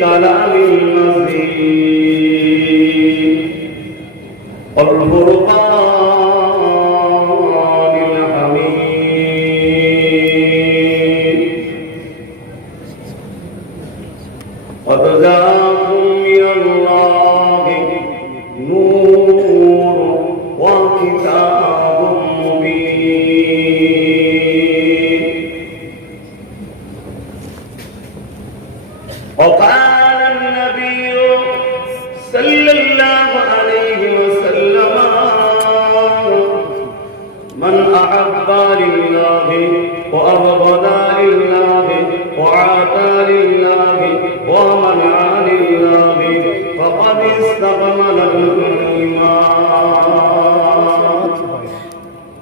كلام المزيد والفرقان الحميد قد جاءكم من الله نور وكتاب مبين وقال النبي صلى الله عليه وسلم من أحب لله وأبغض لله وعاتى لله ومنع لله فقد استكمل الإيمان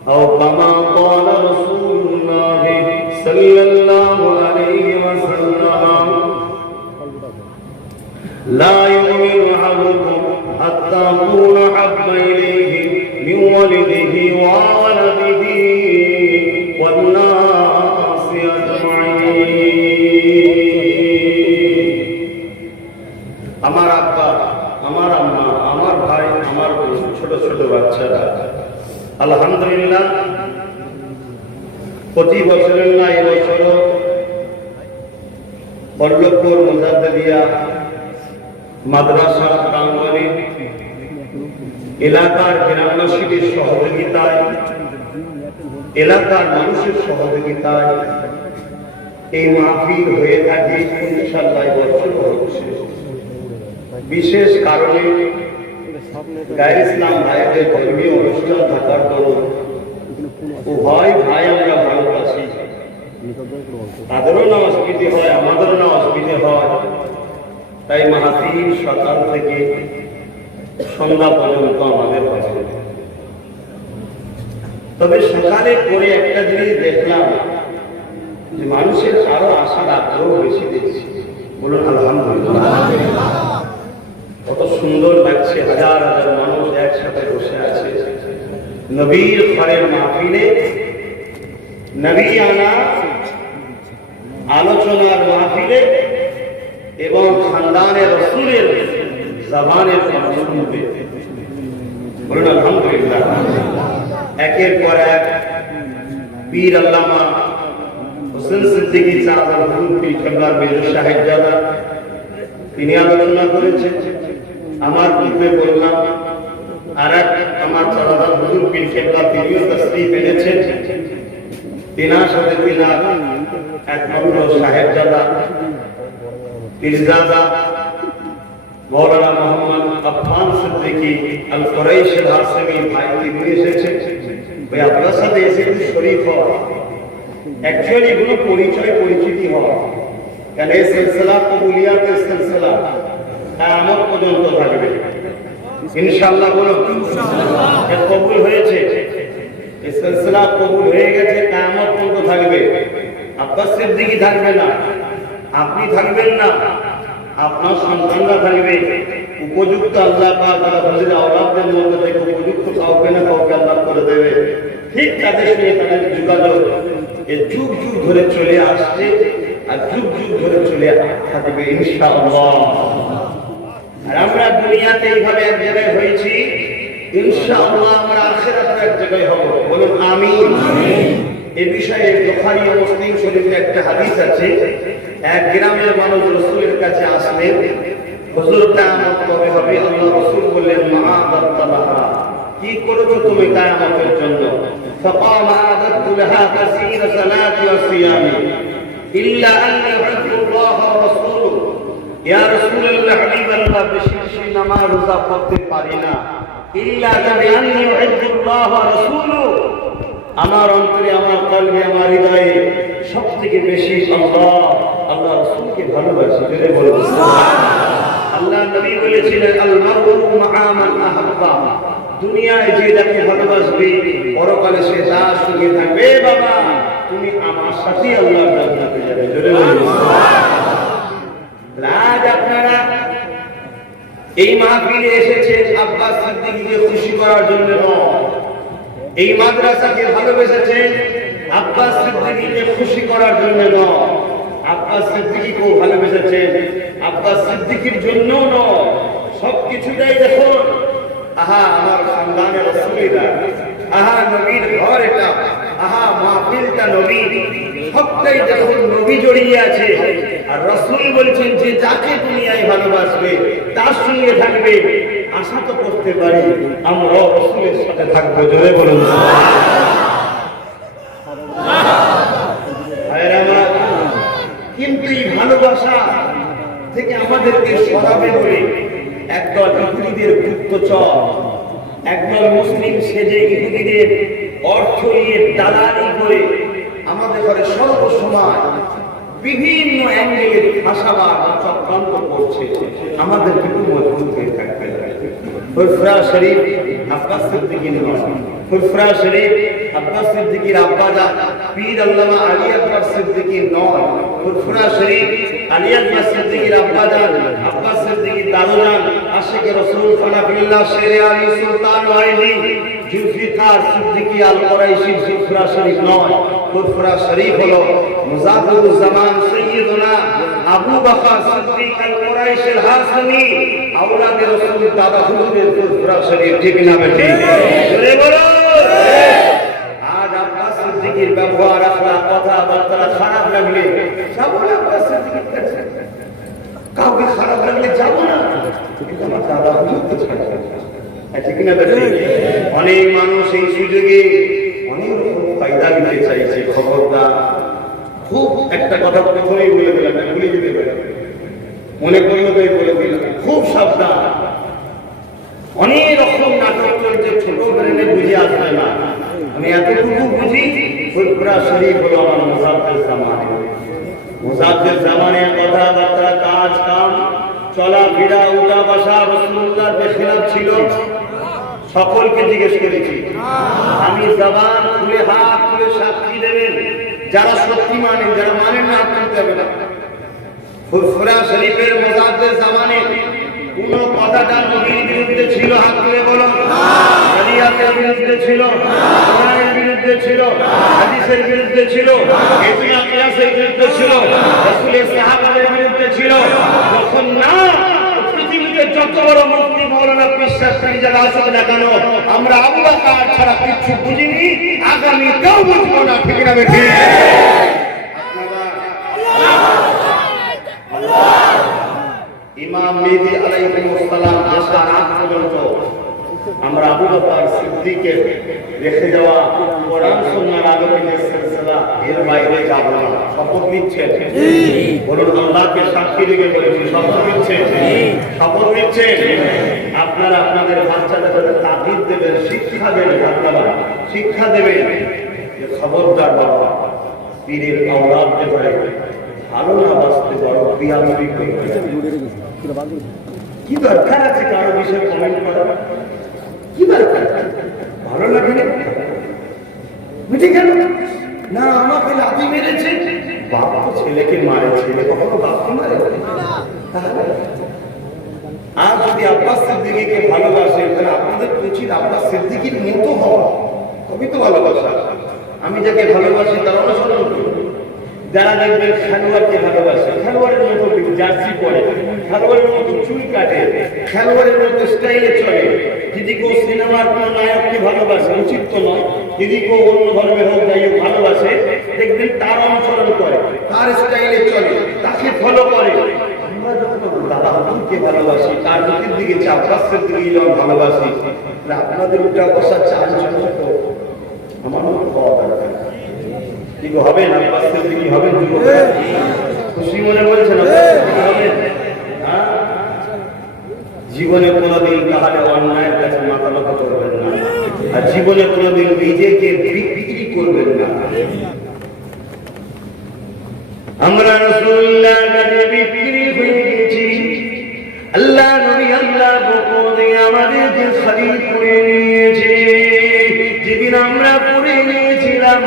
أو كما قال رسول الله صلى الله عليه وسلم لا يؤمن أحدكم حتى أكون أحب إليه من ولده وولده والناس أجمعين আমার আব্বা, আমার আম্মা, আমার ভাই, আমার ছোট ছোট বাচ্চারা আলহামদুলিল্লাহ প্রতি বছরের না এবছর বল্লভপুর মুজাদ্দিদিয়া মাদ্রাসা প্রাঙ্গণে এলাকার গ্রামবাসীদের সহযোগিতায়, এলাকার মানুষের সহযোগিতায় এই মাহফিল হয়ে থাকে ইনশাআল্লাহ বছর হচ্ছে। বিশেষ কারণে গায়ে ইসলাম ভাইদের ধর্মীয় অনুষ্ঠান থাকার দরুন উভয় ভাই আমরা ভালোবাসি, তাদেরও না অসুবিধে হয়, আমাদেরও না অসুবিধে হয়, তাই মাহফিল সকাল থেকে সন্ধ্যা পর্যন্ত আমাদের কাছে। তবে সকালে করে একটা জিনিস দেখলাম যে মানুষের আরো আসার আগ্রহ বেশি দেখছি। বলুন আলহামদুলিল্লাহ। কত সুন্দর লাগছে, হাজার হাজার মানুষ একসাথে বসে আছে নবীর ঘরের মাহফিলে, নবী আনা আলোচনার মাহফিলে এবং খানদানে রাসূলের জবানের মাধ্যমে। বলুন আলহামদুলিল্লাহ। একের পর এক পীর আল্লামা হোসেন সিদ্দিকী চাঁদ হুজুর কেবলার মেজর সাহেবজাদা তিনি আলোচনা করেছেন। আমার পূর্বে বললাম আর এক আমার চাঁদা হুজুর পীর কেবলা তিনিও তশরীফ এনেছেন। তিনার সাথে তিনার একমাত্র সাহেবজাদা পীরজাদা মৌলানা মোহাম্মদ আফফান সিদ্দিকী আল কুরাইশ আল হাসমি ভাই তিনি এসেছেন। ভাই আপনার সাথে এসে একটু শরীফ হয়, অ্যাকচুয়ালি এগুলো পরিচয় পরিচিতি হয়, কারণ এই সিলসিলা কবুলিয়াতের সিলসিলা কিয়ামত পর্যন্ত থাকবে ইনশাআল্লাহ। বলো ইনশাআল্লাহ। এর কবুল হয়েছে, এই সিলসিলা কবুল হয়ে গেছে, কিয়ামত পর্যন্ত থাকবে। আব্বাস সিদ্দিকী থাকবে না, আপনি থাকবেন না, আপনার সন্তানরা থাকবে। উপযুক্ত আল্লাহ পাক যারা হযরত আওলাদদের মধ্যে থেকে উপযুক্ত কাউকে না কাউকে আল্লাহ করে দেবে। ঠিক তাদের সঙ্গে তাদের যোগাযোগ এই যুগ যুগ ধরে চলে আসছে আর যুগ যুগ ধরে চলে থাকবে ইনশাআল্লাহ। আর আমরা দুনিয়াতে এইভাবে এক জায়গায় হয়েছি, ইনশাআল্লাহ আমরা আখিরাতে এক জায়গায় হব। বলুন আমিন। এই বিষয়ে বুখারী ও মুসলিম শরীফে একটা হাদিস আছে। এক গ্রামের মানুষ রাসূলের কাছে আসলেন, হুজুর কিয়ামত কবে হবে? আল্লাহ রাসূল বললেন মাআদাল্লাহ, কি করেছো তুমি কিয়ামতের জন্য? ফাকাল আ'দাদতু লাহা কাসীর সালাতি ওয়া সিয়ামি ইল্লা আন ইউহিব্বুল্লাহ ওয়া রাসূলুহু। ইয়া রাসূলুল্লাহ, হাবিবাল্লাহ, বেশি বেশি নামাজ রোজা পড়তে পারি না, ইল্লা আন ইউহিব্বুল্লাহ ওয়া রাসূলুহু, আমার অন্তরে, আমার কলবে, আমার হৃদয়ে সবথেকে বেশি আল্লাহ আল্লাহ রাসূলকে ভালোবাসি। জোরে বলুন সুবহানাল্লাহ। আল্লাহ নবী বলেছিলেন আল মারউ মা'a মান আহাব্বা, দুনিয়ায় যে যাকে ভালোবাসবে পরকালে সে তার সঙ্গে থাকবে। বাবা তুমি আমার সাথে আল্লাহর জান্নাতে যাবে। জোরে বলুন সুবহানাল্লাহ। আজ আপনারা এই মাহফিলে এসেছেন আব্বাস সিদ্দিকীকে খুশি করার জন্য নয়, এই মাদ্রাসাকে ভালোবেসেছেন আব্বাস সিদ্দিকীকে খুশি করার জন্য নয়, আব্বাস সিদ্দিকীকেও ভালোবেসেছেন। আব্বাস সিদ্দিকীর জন্য নয়, সবকিছুটাই দেখুন। আহা আমার খানদানের রাসূলরা, আহা নবীর ঘর এটা, আহা মাহফিলটা নবীর, সবটাই দেখুন নবী জড়িয়ে আছে। আর রাসূল বলছেন যে যাকে দুনিয়ায় ভালোবাসবে তার সঙ্গে থাকবে। আশা তো করতে পারি আমরা রাসূলের সাথে থাকবো। জোরে বলুন কিন্তু এই ভালোবাসা থেকে আমাদেরকে সরাবে বলে একদল ইহুদিদের গুপ্তচর, একদল মুসলিম সেজে ইহুদিদের অর্থ নিয়ে দালালি করে আমাদের ঘরে সর্বসময় বিভিন্ন অ্যাঙ্গেলের ভাষাবাদ বা চক্রান্ত করছে। আমাদের কিন্তু মজবুত হয়ে থাকবে। ফুরফুরা শরীফ আব্বাস সিদ্দিকীর নয়, ফুরফুরা শরীফ আব্বাস সিদ্দিকীর আব্বাজান পীর আল্লামা আলী আকবর সিদ্দিকীর নয়, ফুরফুরা শরীফ আলী আকবর সিদ্দিকীর আব্বাজান আব্বাস সিদ্দিকীর দাদুজান আশিকে রাসূল ফানাফিল্লাহ শেরে আলী সুলতান ওয়াইলি জুলফিকার সিদ্দিকী আল কুরাইশি ফুরফুরা শরীফ নয়। ফুরফুরা শরীফ হলো মুজাহিদুল জামান সাইয়্যিদুনা আবু বকর সিদ্দিক আল কুরাইশি আল হাসমি আওলাদে রাসূল দাদা হুজুরের ফুরফুরা শরীফ। ঠিক না বেটি? জোরে বলো। আজ আব্বাস সিদ্দিকীর ব্যবহার, আখলাক, কথাবার্তা খারাপ লাগলে যাব না আব্বাস সিদ্দিকীর কাছে, কাউকে খারাপ লাগলে যাব না, কিন্তু আমার দাদা হুজুর তো ছাড়বে না। ঠিক না বেটি? অনেক মানুষ এই সুযোগে অনেক রকম ফায়দা নিতে চাইছে। খবরদার, খুব একটা কথা প্রথমেই বলে দিলাম, ভুলে যেতে পারে, মনে করলো তাই বলে দিলাম, খুব সাবধান। অনেক রকম নাটক চলছে, ছোট ব্রেনে বুঝে আসবে না। আমি এতটুকু বুঝি, ফুরফুরা শরীফ হলো আমার মুজাদ্দিদ জামানে। মুজাদ্দিদ জামানের কথাবার্তা, কাজ কাম, চলাফেরা, উঠা বসা রাসূলুল্লাহর বেখিলাফ ছিল। সকলকে জিজ্ঞেস করেছি, আমি জবান খুলে হাত খুলে সাক্ষী দেবেন যারা সত্যি মানেন, যারা মানেন না করতে হবে না। ফুরফুরা শরীফের মুজাদ্দিদ জামানে কোন কথাটা নবীর বিরুদ্ধে ছিল? হাত তুলে বলো। শরিয়াতের বিরুদ্ধে ছিল, কোরআনের বিরুদ্ধে ছিল, হাদিসের বিরুদ্ধে ছিল, ইজমা কিয়াসের বিরুদ্ধে ছিল, রাসূলের সাহাবাদের বিরুদ্ধে ছিল। যখন না পৃথিবীতে যত বড় মুফতি মাওলানা বিশ্বাস করি যারা আসুক না কেন, আমরা আবু বকর ছাড়া কিছু বুঝিনি, আগামী কেউ বুঝবো না। ঠিক না বেটি? ইমাম মেহদী আলাইহিস সালাম আসার আগ পর্যন্ত আমরা আবু বকর সিদ্দিকের রেখে যাওয়া কোরআন সুন্নাহর আলোকে সিলসিলা এর বাইরে যাব না। শপথ নিচ্ছেন? বলুন আল্লাহকে সাক্ষী রেখে বলেছি, শপথ নিচ্ছেন? শপথ নিচ্ছেন? আপনারা আপনাদের বাচ্চাদের সাথে তাকিদ দেবেন, শিক্ষা দেবেন, আপনারা শিক্ষা দেবেন যে খবরদার বাবা, পীরের আওলাদদের ধরে ভালো না বাঁচতে বড় ক্রিয়ামূলক হয়ে গেছে। কি দরকার আছে কারো বিষয়ে কমেন্ট করার? কি দরকার? ভালো লাগে না বুঝে গেল না, আমাকে লাথি মেরেছে, বাপ তো ছেলেকে মারে, ছেলে কখনো বাপকে মারে? আর যদি আব্বাস সিদ্দিকীকে ভালোবাসে, তাহলে আপনাদের উচিত আব্বাস সিদ্দিকীর মতো হওয়া, তবে তো ভালোবাসা। আমি যাকে ভালোবাসি তার অনুসরণ করি। যারা দেখবেন খেলোয়াড়কে ভালোবাসে, খেলোয়াড়ের মতো জার্সি পরে, খেলোয়াড়ের মতো চুল কাটে, খেলোয়াড়ের মতো স্টাইলে চলে। যদি কেউ সিনেমার কোন নায়ককে ভালোবাসে, উচিত তো নয়। যদি কেউ অন্য ধর্মের হোক যাই হোক ভালোবাসে, দেখবেন তার অনুসরণ করে, তার স্টাইলে চলে, তাকে ফলো করে। আমরা যখন দাদা হুজুরকে ভালোবাসি, তার গতির দিকে চাপাসের দিকে যখন ভালোবাসি, আপনাদের উঠা বসা চার জন্য তো আমার মতো পাওয়া দরকার। কি হবেন? আব্বাস সিদ্দিকী হবেন? খুশি মনে বলছেন হবেন? জীবনে কোনোদিন তাহলে অন্যায়ের কাছে মাথা নত করবেন না, আর জীবনে কোনোদিন নিজেকে বিক্রি করবেন না। আমরা রাসূলুল্লাহর কাছে বিক্রি হয়ে গেছি। আল্লাহ নবী আল্লাহ বকরে আমাদেরকে খলিল করে নিয়েছে। যেদিন আমরা পড়ে নিয়েছিলাম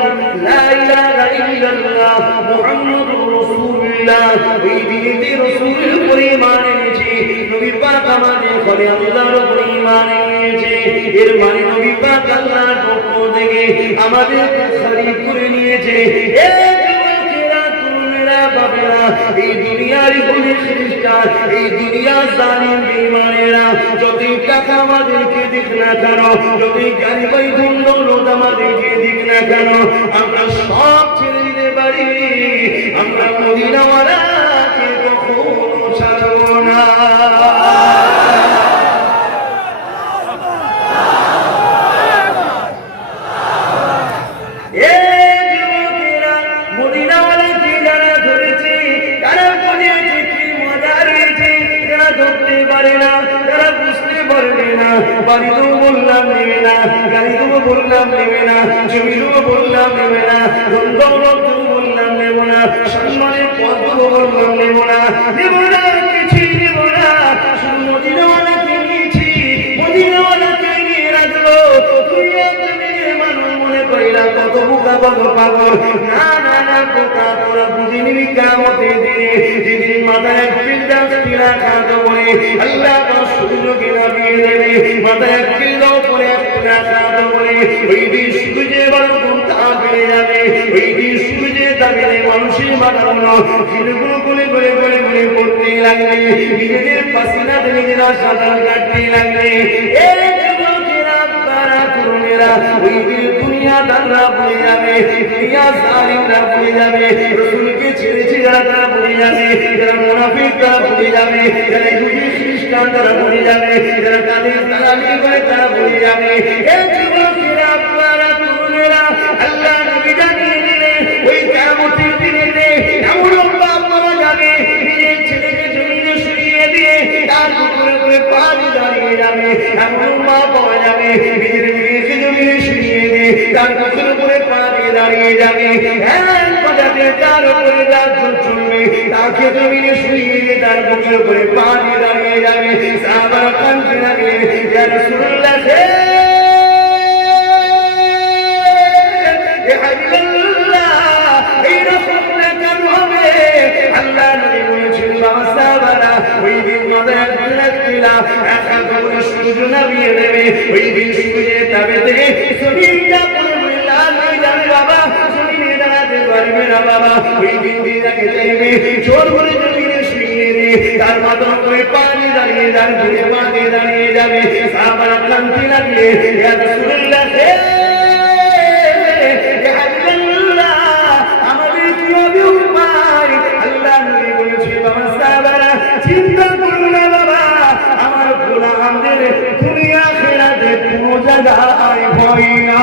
লা ইলাহা ইল্লাল্লাহ মুহাম্মাদুর রাসূলুল্লাহ, ওই দিনে রাসূলের উপরে ঈমান এনেছি। নবী পাক আমাদের ঘরে আল্লাহর উপরে ঈমান এনেছে। এর মানে নবী পাক আল্লাহর পক্ষ থেকে আমাদেরকে খলিল করে নিয়েছে। এ যুবকেরা, তরুণেরা, বাবেরা, এই দুনিয়ার গুণী খ্রিস্টান, এই দুনিয়ার জালিম বেঈমানেরা যতই টাকা আমাদেরকে দিক না কেন, যতই গাড়ি বাড়ি ধন দৌলত আমাদেরকে দিক না কেন, আমরা সব ছেড়ে দিতে পারি, আমরা মদিনাওয়ালাকে কখনো ছাড়বো না। বাড়ি দেবো বললাম নেবে না, গাড়ি দেবো বললাম নেবে না, জমি দেবো বললাম নেবে না, ধন দৌলত দেবো বললাম নেব না, সম্মানের পদ দেবো বললাম নেব না, নেব না, কিছুই নেব না, শুধু মদিনাওয়ালাকে নিয়েছি, মদিনাওয়ালাকে নিয়ে রাখলো। দুনিয়ার জমিনে মানুষ মনে করিলা কত বোকা কত পাগল, না না না বোকা, তোরা বুঝে নিবি কিয়ামতের দিনে, যেদিন মাথায় এক বিন্দাস কিনা খাতে বলে আল্লাহ সূর্যকে নামিয়ে দেবে, মাথায় এক বিন্দাও পরে এক কিনা খাতে বলে ওই দিন সূর্যে বড় গুণটা বেড়ে যাবে, ওই দিন সূর্যে দাবিলে মানুষের বানানো হিলগুলো গুলে গুলে গুলে গুলে করতে লাগবে, নিজেদের পাসিনাতে নিজেরা সাঁতার কাটতে লাগবে। এই যুবকেরা তারা তরুণেরা ওই দিন দুনিয়াদাররা ভুলে যাবে, দুনিয়া জালিমরা ভুলে যাবে, রাসূলকে ছেড়েছে যারা তারা ভুলে যাবে, যারা মুনাফিক তারা ভুলে যাবে, যারা ইহুদি খ্রিস্টান তারা ভুলে যাবে, যারা কাদের দালালি করে তারা ভুলে যাবে। এই যুবকেরা তারা তরুণেরা আল্লাহ নবী জানিয়ে দিলেন ওই কিয়ামতের দিনে এমন বাপ মারা যাবে নিজের ছেলেকে জমিনে শুইয়ে দিয়ে তার উপরে উপরে পানি দাঁড়িয়ে যাবে, এমন মা পাওয়া যাবে নিজের মেয়েকে জমিনে শুইয়ে দিয়ে তার উপরে উপরে পানি দাঁড়িয়ে যাবে, এক কথাতে তার উপরে রাজ্য চলবে, তাকে জমিনে শুইয়ে দিয়ে তার বুকের উপরে পানি দাঁড়িয়ে যাবে। সাহাবারা কাঁদতে লাগলেন, ইয়া রাসূলুল্লাহ ওই দিন মাথায় লাগছিলাম একা করে সূর্য নামিয়ে দেবে, ওই দিন সূর্যের তাপে থেকে শরীরটা পুরো লাল হয়ে যাবে বাবা, জমিনে দাঁড়াতে পারবে না বাবা, ওই দিন দিনাকে চাইবে জোর করে জমিনে শুইয়ে দিয়ে তার মাথার উপরে পানি দাঁড়িয়ে যাবে, ঘুরে পানি দাঁড়িয়ে যাবে। সাহাবারা কাঁদতে লাগলে, ইয়া রাসূলুল্লাহ আমাদের কি হবে উপায়? আল্লাহ নবী বলেছে বাবা সাহাবারা চিন্তা করো না বাবা, আমার গোলামদের দুনিয়া আখিরাতে কোনো জায়গায় ভয় না।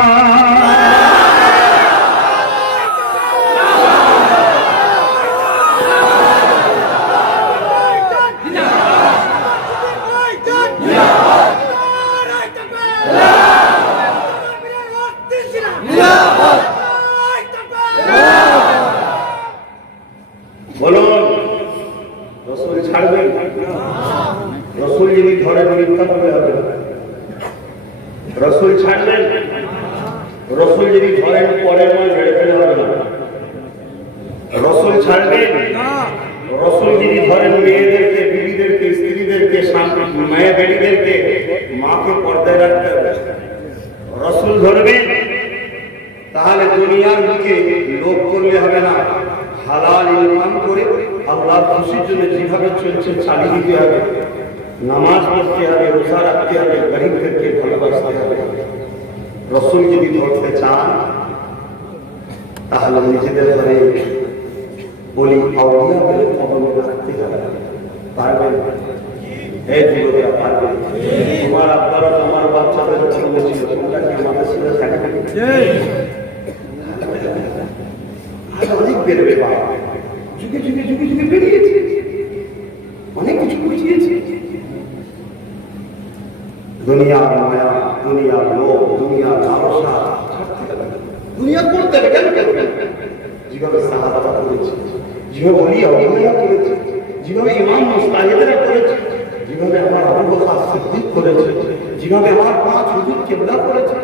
রসুল ছাড়লেন, রসুল যদি ধরেন পরের মাস ঝেড়ে ফেলে হবে না। রসুল ছাড়বেন, রসুল যদি ধরেন মেয়েদেরকে, বিবিদেরকে, স্ত্রীদেরকে, মায়ের বেটিদেরকে, মাকে পর্দায় রাখতে হবে। রসুল ধরবেন তাহলে দুনিয়ার মুখে লোভ করলে হবে না, হালাল ইনকাম করে আল্লাহর খুশির জন্য যেভাবে চলছে চালিয়ে দিতে হবে, নামাজ পড়তে হবে, রোজা রাখতে হবে, গরিবদেরকে ভালোবাসতে হবে। রসুল যদি ধরতে চান তাহলে নিজেদের ঘরে বলি আউলিয়া বলে খবর রাখতে হবে, পারবেন? এই যুবকেরা পারবেন? তোমার আপনারা তোমার বাচ্চাদের জন্য ছিল, তোমরা কি আমাদের সাথে থাকবে? অনেক বেরোবে বাবা, যুগে যুগে যুগে যুগে বেরিয়েছে, অনেক কিছু বুঝিয়েছে। দুনিয়ার মায়া, দুনিয়ার লোভ, দুনিয়ার লালসা ছাড়তে হবে, দুনিয়া করতে হবে। কেন কেন? যেভাবে সাহাবারা করেছে, যেভাবে ওলিয়া করেছে, যেভাবে ইমাম মুস্তাহিদেরা করেছে, যেভাবে আমার আবু বকর সিদ্দিক করেছে, যেভাবে আমার 5 হুজুর কিবলা করেছে,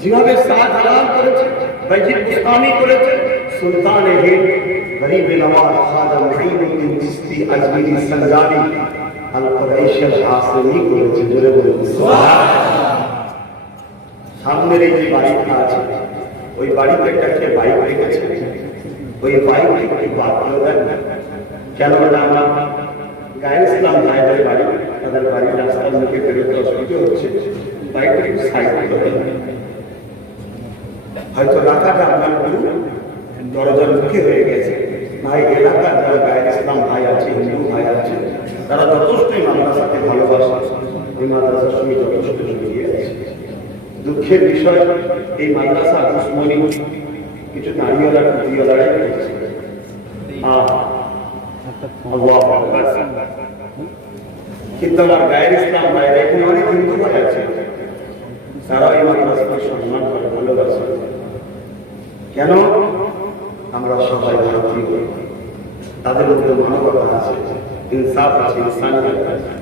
যেভাবে শাহজালাল করেছে, বাইজিদ বুস্তামি করেছে, সুলতান হিন্দ গরিব নওয়াজ খাজা মুঈনুদ্দিন চিশতি আজমিরি সঞ্জারি আল কুরাইশি আল হাসিমি করেছে। জোরে বলুন সুবহানাল্লাহ। সামনের এই যে বাড়িটা আছে, ওই বাড়িতে একটা বাইক রেখেছে, ওই বাইক একটু বাদ দিয়ে দেন, কেন আমার গায়ের ইসলাম ভাইদের বাড়ি, তাদের বাড়ির রাস্তার মুখে বেরোতে অসুবিধা হচ্ছে, বাইকটা একটু সাইড করতে হয়তো রাখাটা আপনার দরজার মুখে হয়ে গেছে। ভাই এলাকার যারা গায়ের ইসলাম ভাই আছে, হিন্দু ভাই আছে, তারা যথেষ্টই মাদ্রাসাকে ভালোবাসে, এই মাদ্রাসার সঙ্গে যথেষ্ট জড়িয়ে আছে। দুঃখের বিষয় এই মাদ্রাসা দুশ্মনী কিছু দাঁড়িয়েলা টুপিওয়ালারাই করেছে। কিন্তু আমার গায়ের ইসলাম ভাইরা এখানে অনেক হিন্দু ভাই আছে, তারাও এই মাদ্রাসাকে সম্মান করে, ভালোবাসে। কেন? আমরা সবাই ভারতীয়, তাদের মধ্যে মানবতা আছে, ইনসাফ আছে, ইনসানিয়ত আছে।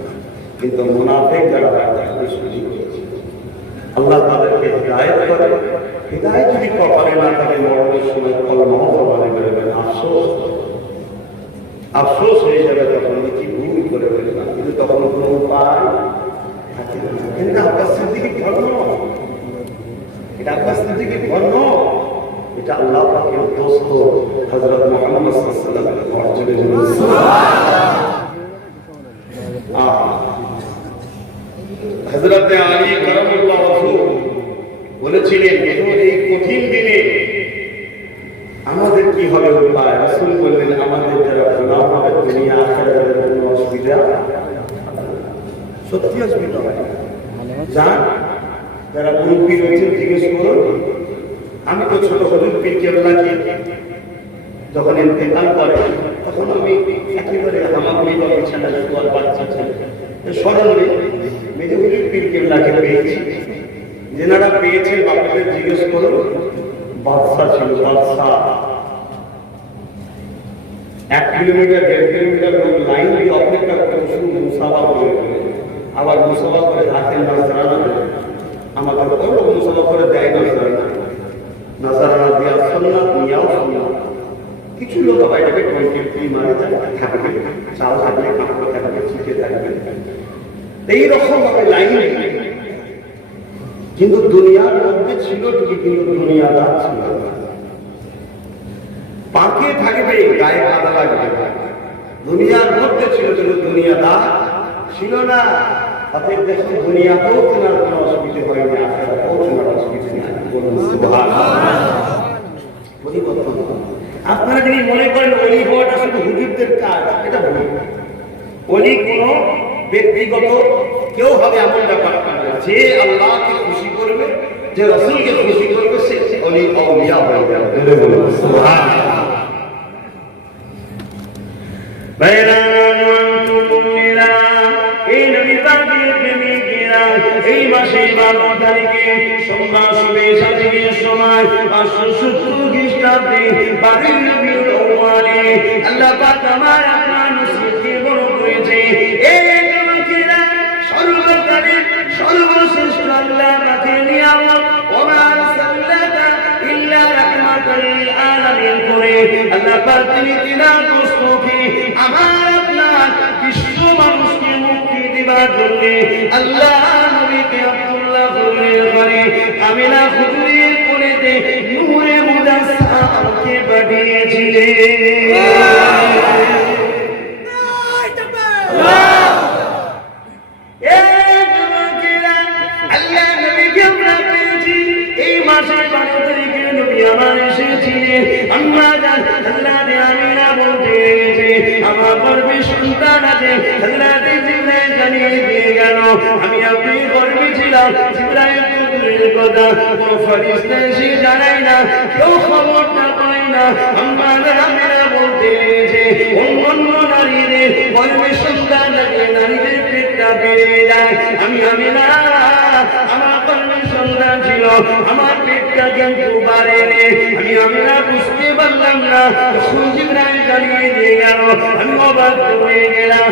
কিন্তু মুনাফিক যারা হয় তাদের সুযোগ করেছে। আল্লাহ তাদেরকে হিদায়াত করে। হিদায়াত যদি কপালে না থাকে, মরণের সময় কলমাও কপালে বেরোবেন, আফসোস আফসোস হয়ে যাবে। তখন কি ভুল করে ফেলবেন, কিন্তু তখন কোনো উপায় থাকে না। এটা আব্বাস সিদ্দিকীর ধর্ম, এটা আব্বাস সিদ্দিকীর ধর্ম, এটা আল্লাহ পাকের দোস্ত হযরত মুহাম্মদ সাল্লাল্লাহু আলাইহি ওয়াসাল্লাম। হযরত আলী কারামাল্লাহু ওয়াজহু বলেছিলেন, এই কঠিন দিনে আমাদের কি হবে উপায়? রাসূল বললেন, আমাদের যারা গুনাহ হবে দুনিয়া আখিরাতের কোনো অসুবিধা, সত্যি অসুবিধা হয় যান। যারা মুরব্বী রয়েছেন জিজ্ঞেস করুন। আমি তো ছোট হজুর পীর কেবলাকে যখন ইন্তেকাল করে, তখন আমি একেবারে হামাগুড়ি বা বিছানা শোয়ার বাচ্চা ছিল, স্মরণ নেই। মেজে হজুর পীর কেবলাকে পেয়েছি, যেনারা পেয়েছেন বাবাদের জিজ্ঞেস করুন। বাদশা ছিল, বাদশা 1 কিলোমিটার 1.5 কিলোমিটার লোক লাইন দিয়ে অপেক্ষা করে শুধু মুসাফা করে, আবার মুসাফা করে হাতের নাজরানা দেয়। আমাকে কোনো মুসাফা করে দেয় নাজরানা, নাজরানা দেওয়া সুন্নাত, নিয়াও সুন্নাত। কিছু লোক আবার এটাকে কন্টিনিউটি মানে থাকবে, চাল থাকবে, কাপড় থাকবে, ছিটে থাকবে, এইরকম ভাবে লাইন। কিন্তু দুনিয়ার মধ্যে ছিল ঠিকই, কিন্তু দুনিয়াদার ছিল না। পাকে থাকবে, গায়ে কাদা লাগবে, দুনিয়ার মধ্যে ছিল, কিন্তু দুনিয়াদার ছিল না। অতএব দেখুন, দুনিয়াতেও কেনার কোনো অসুবিধা হয়নি, আখিরাতেও কেনার অসুবিধা নেই। বলুন সুবহানাল্লাহ। পরিবর্তন। আপনারা যদি মনে করেন ওলি হওয়াটা শুধু হুজুরদের কাজ, এটা ভুল। ওলি কোনো ব্যক্তিগত কেউ হবে এমন ব্যাপার না। যে আল্লাহকে খুশি করবে, যে রাসূলকে খুশি করবে, সে ওলি আউলিয়া হয়ে যাবে। সুবহানাল্লাহ। এই মাসে 12 তারিখে সোমবার শুভেচ্ছার সময় 570 খ্রিস্টাব্দে 12 রবিউল আউয়ালে আল্লাহ পাক আমার আপনার নসিবকে বড় করেছে। এই যুবকেরা সর্বকালের সর্বশ্রেষ্ঠ আল্লাহ পাকের নিয়ামত, ওয়া আরসালনাকা ইল্লা রাহমাতাল লিল আলামিন করে আল্লাহ পাক তিনি তিনার দোস্তকে আমার আপনার বিশ্ব মানুষকে মুক্তি দিবার জন্য আল্লাহ নবীকে আব্দুল্লাহ হুজুরের ঘরে আমিনা হুজুরের কোলেতে নূরে মুজাসসামকে পাঠিয়েছিলেন। আমি আপনি গর্বে ছিলাম, জানাই না, কেউ খবরটা পাই না। আমরা বলতে যে অন্য নারীদের গর্বে সন্তান লাগে, নারীদের পেটটা বেড়ে যায়। আমি না, আমার গর্বে সন্তান ছিল, আমার পেটটা কিন্তু বাড়েনি। আমি না বুঝতে পারলাম না, জিবরাইল জানিয়ে দিয়ে গেল। আমি অবাক হয়ে গেলাম।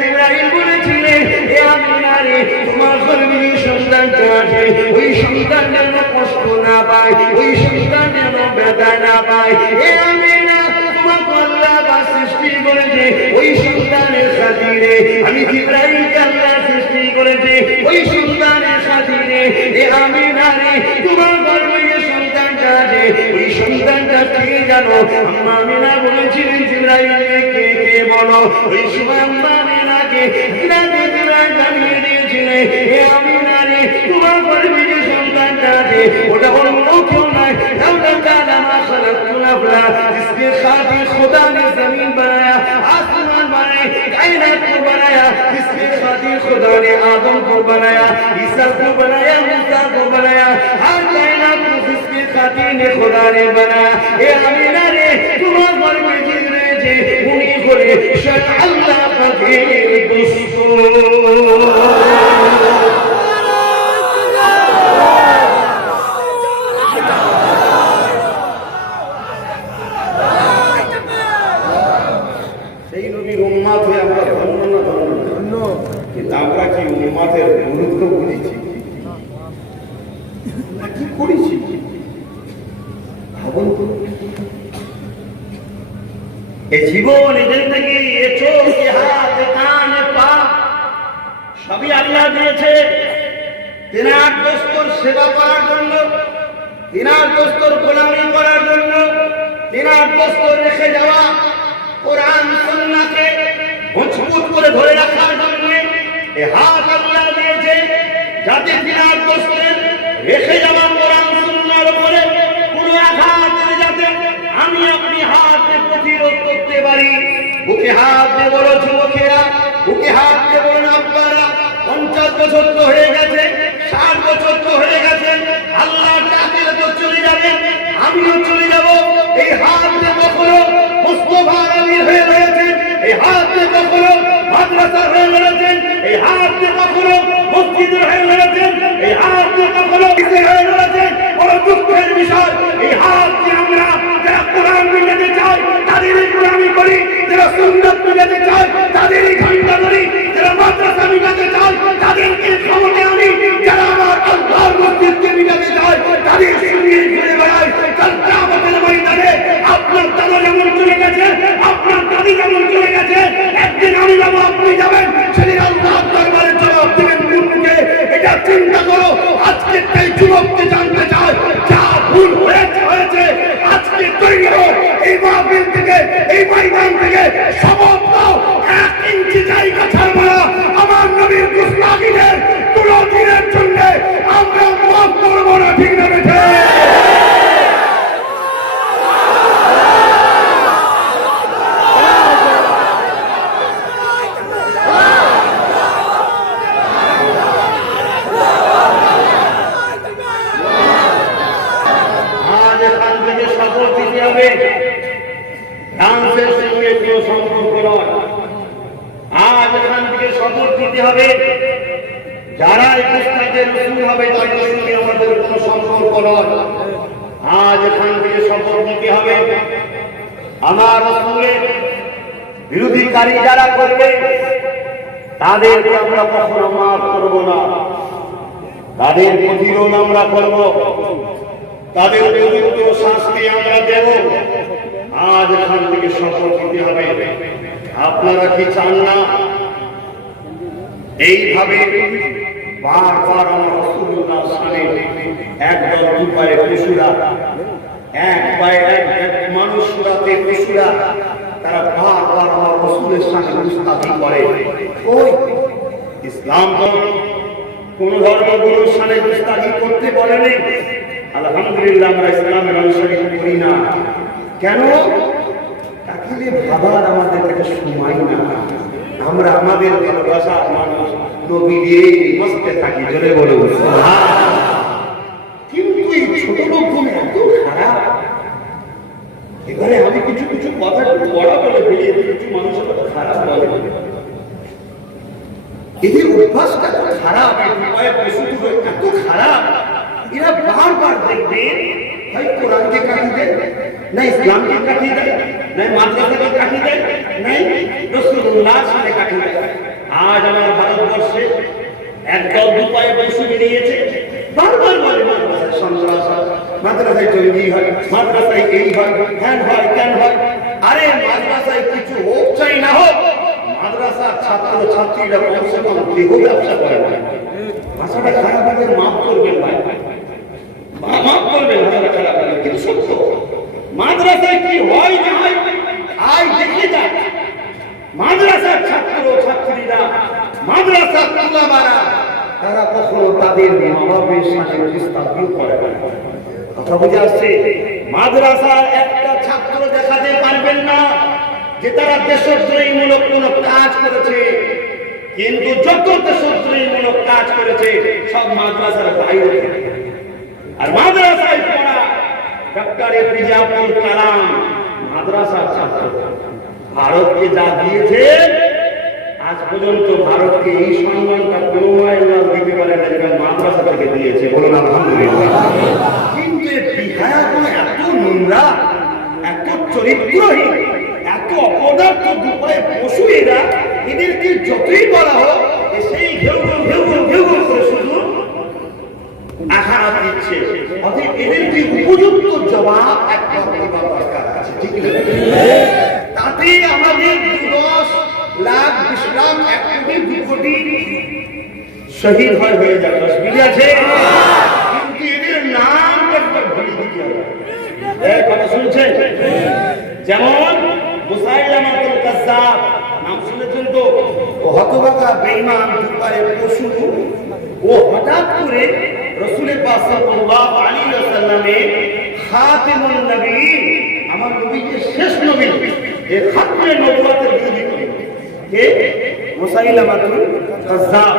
জিবরাইল বলেছিলেন, হে আমিনা রে, তোমার গর্ভে সন্তানটা আছে, ওই সন্তান যেন কষ্ট না পায়, ওই সন্তান যেন ব্যথা না পায়। হে আমিনা, তোমাকে আল্লাহ সৃষ্টি করেছে ওই সন্তানের খাতিরে। আমি জিবরাইলকে আল্লাহ সৃষ্টি করেছে ওই সন্তানের খাতিরে। হে আমিনা রে, তোমার গর্ভে যে সন্তানটা আছে, ওই সন্তানটা কে জানো? আম্মা আমিনা বলেছিলেন জিবরাইলকে কে কে বলো। ওই সময় আম্মা আমিনাকে জিবরাইল জানিয়ে দিয়েছিলেন, হে আমিনা রে, তোমার গর্ভে যে সন্তানটা আছে ওটা অন্য কেউ নয়, লাউলা কানা মা খালাকতু নাফলা, जिसके खातिर खुदा ने जमीन बनाया, आसमान बनाए, कायनात को बनाया, जिसके खातिर खुदा ने आदम को बनाया, ईसा को बनाया, मूसा को बनाया, हर कायनात को जिसके खातिर ने खुदा ने बनाया। ए आमीना रे, तुम्हार घर में जिन रहे उन्हीं করে শত আল্লাহ পাকের দোস্ত। সেই নবীর উম্মাত হয়ে আমরা ধন্য না ধন্য, কিন্তু আমরা কি উম্মাতের গুরুত্ব বুঝেছি না কি করেছি? ভাবুন তো, এই জীবন, এই জিন্দেগি, এই চোখ, এই হাত, এই কান, এই পা সবই আল্লাহ দিয়েছে তিনার দোস্তর সেবা করার জন্য, তিনার দোস্তর গোলামি করার জন্য, তিনার দোস্তর রেখে যাওয়া কোরআন সুন্নাহকে মজবুত করে ধরে রাখার জন্য এই হাত আল্লাহ দিয়েছে, যাতে তিনার দোস্তর রেখে যাওয়া কোরআন সুন্নাহর উপরে কোনো আঘাত যাতে আমি আপনি হাতে প্রতিরোধ করতে পারি। বুকে হাত দিয়ে বড় যুবকেরা, বুকে হাত দিয়ে বড় আব্বারা, 50 বছর তো হয়ে গেছে, 60 বছর তো হয়ে গেছে, আল্লাহ ডাকলে তো চলে যাবে, আমিও চলে যাব। এই হাত দিয়ে কখনো মুস্তাফা আলীর হয়ে রয়েছেন, এই হাত দিয়ে কখনো মাদ্রাসার হয়ে রয়েছেন, এই হাত দিয়ে কখনো মসজিদের হয়ে রয়েছেন, এই হাত দিয়ে কখনো হয়ে রয়েছেন। বড় দুঃখের বিষয়, এই হাত দিয়ে আমরা যারা কোরআন মিলাতে চাই তাদেরই গোলামি করি, যারা সুন্নাত মিলাতে চাই তাদেরই ঘন্টা ধরি, যারা মাদ্রাসা মিলাতে চাই তাদেরকে ক্ষমতা আনি, যারা আমার আল্লাহর মসজিদকে মিলাতে চাই তাদের সঙ্গে ঘুরে বেড়াই। কাল কিয়ামতের ময়দানে আপনার দাদা যেমন চলে গেছে, আপনার দাদি যেমন চলে গেছে, একদিন আমি যাবো, আপনি যাবেন, সেদিন আল্লাহর দরবারে জবাব দিবেন কোনকে? এটা চিন্তা করো। আজকে তাই যুবককে জানতে চাই, যা ভুল হয়েছে আজকে তৈরি হোক, এই মাহফিল থেকে, এই ময়দান থেকে শপথ নাও, 1 ইঞ্চি জায়গা ছাড়বো না। আমার নবীর গুস্তাখিদের কোনো দিনের জন্য আমরা মাফ করবো না, ঠিক না বেঠে? ডান্সের সঙ্গে কোনো সম্পর্ক নয়। আজ এখান থেকে শপথ দিতে হবে, যারা ইসলামের রাসূল হবে তাদের সঙ্গে আমাদের কোনো সম্পর্ক নয়। আজ এখান থেকে শপথ দিতে হবে, আমার রাসূলের বিরোধিকারী যারা করবে তাদেরকে আমরা কখনো মাফ করব না, তাদের প্রতিরোধ আমরা করব, তাদের উপযুক্ত শাস্তি আমরা দেব। আজ এখান থেকে শপথ দিতে হবে। আপনারা কি চান না এইভাবে বারবার আমার রাসূলুল্লাহ সামনে একদল দু পায়ে পশুরা, এক পায়ে এক মানুষ সুরাতে পশুরা, তারা বারবার আমার রাসূলের সামনে মুস্তাফি করে। ওই ইসলাম তো কোন ধর্মগুরুর সামনে মুস্তাফি করতে বলেনি। আলহামদুলিল্লাহ আমরা ইসলামের অনুসারী করি না। কেন? তাকে ভাবার আমাদের কাছে সময় না। আমরা আমাদের ভালোবাসা মানুষ নবী দিয়ে বসতে থাকি, জোরে বলে কিন্তু এই ছোট লোকগুলো এত খারাপ। এখানে আমি কিছু কিছু কথা একটু বড় বলে বেরিয়ে কিছু মানুষের কথা খারাপ বলে, এদের অভ্যাসটা খারাপ, এত খারাপ। এরা বারবার দেখবে ভাই কোরআনকে কাটিয়ে দেয়, না ইসলামকে কাটিয়ে দেয়, না মাদ্রাসাকে কাটিয়ে দেয়, নাই রাসূলুল্লাহর সাথে কাটিয়ে দেয়। আজ আমার ভারতবর্ষে একদল দু পায়ে পশু বেরিয়েছে, বারবার বলে মাদ্রাসায় সন্ত্রাস হয়, মাদ্রাসায় জঙ্গি হয়, মাদ্রাসায় এই হয়, হ্যান হয়, ত্যান হয়। আরে মাদ্রাসায় কিছু হোক চাই না হোক, মাদ্রাসার ছাত্র ছাত্রীরা কমসে কম দেহ ব্যবসা করে। ভাষাটা খারাপ হলে মাফ করবেন ভাই, মাফ করবেন, ভাষাটা খারাপ হলে কিন্তু সত্য। মাদ্রাসায় কি হয় না হয় আই দেখে যা। মাদ্রাসার ছাত্র ছাত্রীরা, মাদ্রাসার তুলাবারা, তারা কখনো তাদের মা বাপের সাথে প্রস্তাবও করে না। কথা বুঝে আসছে? মাদ্রাসার একটা ছাত্র দেখাতে পারবেন না যে তারা দেশদ্রোহীমূলক কোন কাজ করেছে, কিন্তু যত দেশদ্রোহীমূলক কাজ করেছে সব মাদ্রাসার বাইরে। আর মাদ্রাসায় পড়া ডক্টর এপিজে আব্দুল কালাম মাদ্রাসার ছাত্র। ভারতকে যা দিয়েছে আজ পর্যন্ত ভারতকে এই সম্মানটা কোনো আল্লাহ দিতে পারে না যেটা মাদ্রাসা থেকে দিয়েছে। বলুন আলহামদুলিল্লাহ। কিন্তু বিহায়াগুলো এত নোংরা, এত চরিত্রহীন, এত অপদার্থ দুপায়ে পশু এরা, এদেরকে যতই বলা হোক সেই ঘেউ ঘেউ ঘেউ করে শুধু আঘাত দিচ্ছে। অতএব এদেরকে উপযুক্ত জবাব একবার দেওয়া দরকার আছে, ঠিক না? তাতে আমাদের 10 লাখ ইসলাম 1 কোটি 2 কোটি শহীদ হয়ে যাবে, অসুবিধা আছে? কিন্তু এদের নাম একবার ভুলে দিতে হবে। কথা শুনছেন? যেমন মুসাইলামাতুল কাজ্জাব নাম শুনেছেন তো? ও হতভাগা বেঈমান দুপায়ে পশু, ও হঠাৎ করে রাসূলের পাক সাল্লাল্লাহু আলাইহি ওয়াসাল্লামের খাতিমুন নবী, আমার নবীর শেষ নবী, এই খাতমে নবুয়তের বিরোধী করে কে? মুসাইলামাতুল কাজ্জাব।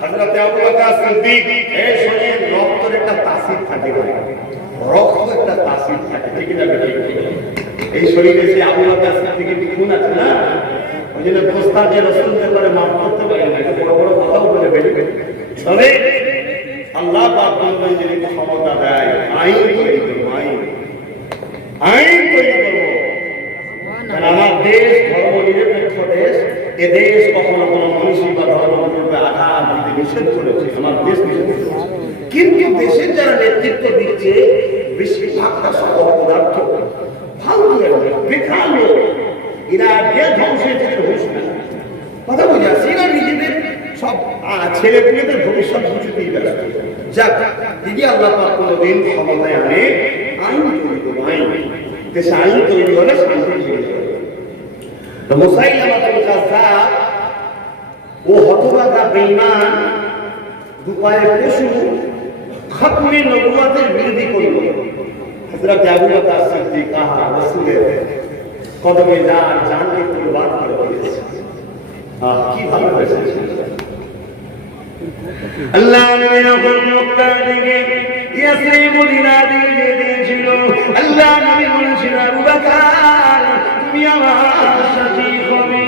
হযরত আবু বকর সিদ্দিক, এই শুনে রক্তের একটা তাসির থাকে, রক্ত একটা তাসির থাকে, ঠিক না? এই শরীরে সে আবু বকর সিদ্দিকের গুণ আছে না, ওই জন্য প্রস্তাবে রাসূলদের পরে মাফ করতে পারে না, বড় বড় কথা বলে বেরিয়ে। তবে আল্লাহ পাক বলেন যদি ক্ষমতা দেয় আইন তৈরি করবো, আইন তৈরি করবো। কারণ আমার দেশ ধর্ম নিরপেক্ষ দেশ, এ দেশ কখনো কোনো মনীষী বা ধর্মরূপে আঘাত দিতে নিষেধ করেছে, আমার দেশ নিষেধ করেছে। কিন্তু দেশের যারা নেতৃত্ব দিচ্ছে বেশিরভাগটা সব অপদার্থ, ফালতু বেকার লোক। এরা দেশ ধ্বংসের থেকে হুঁশ না। কথা বুঝে আসছে? এরা নিজেদের সব ছেলে পেলেদের ভবিষ্যৎ বুঝতেই ব্যস্ত। যাক, যদি আল্লাহ পাক কোনোদিন ক্ষমতায় আনে, আইন তৈরি করবো, আইন। দেশে আইন তৈরি হলে শান্তি ফিরে যাবে। তো মুসাইলামাতুল কাজ্জাব, ও হতভাগা বেঈমান দুপায়ে পশু, খাতমে নবুয়তের বিরোধী করল। হযরত আবু বকর সিদ্দিক রাসূলের কদমে যার জানকে কুরবান করে দিয়েছে। কি ভালো হয়েছে! আল্লাহ নবী যখন মক্কা থেকে ইয়াসরিব মদিনাতে গিয়েছিল, আল্লাহ নবী বলেছেন, আবু বকর তুমি আমার সাথী হবে।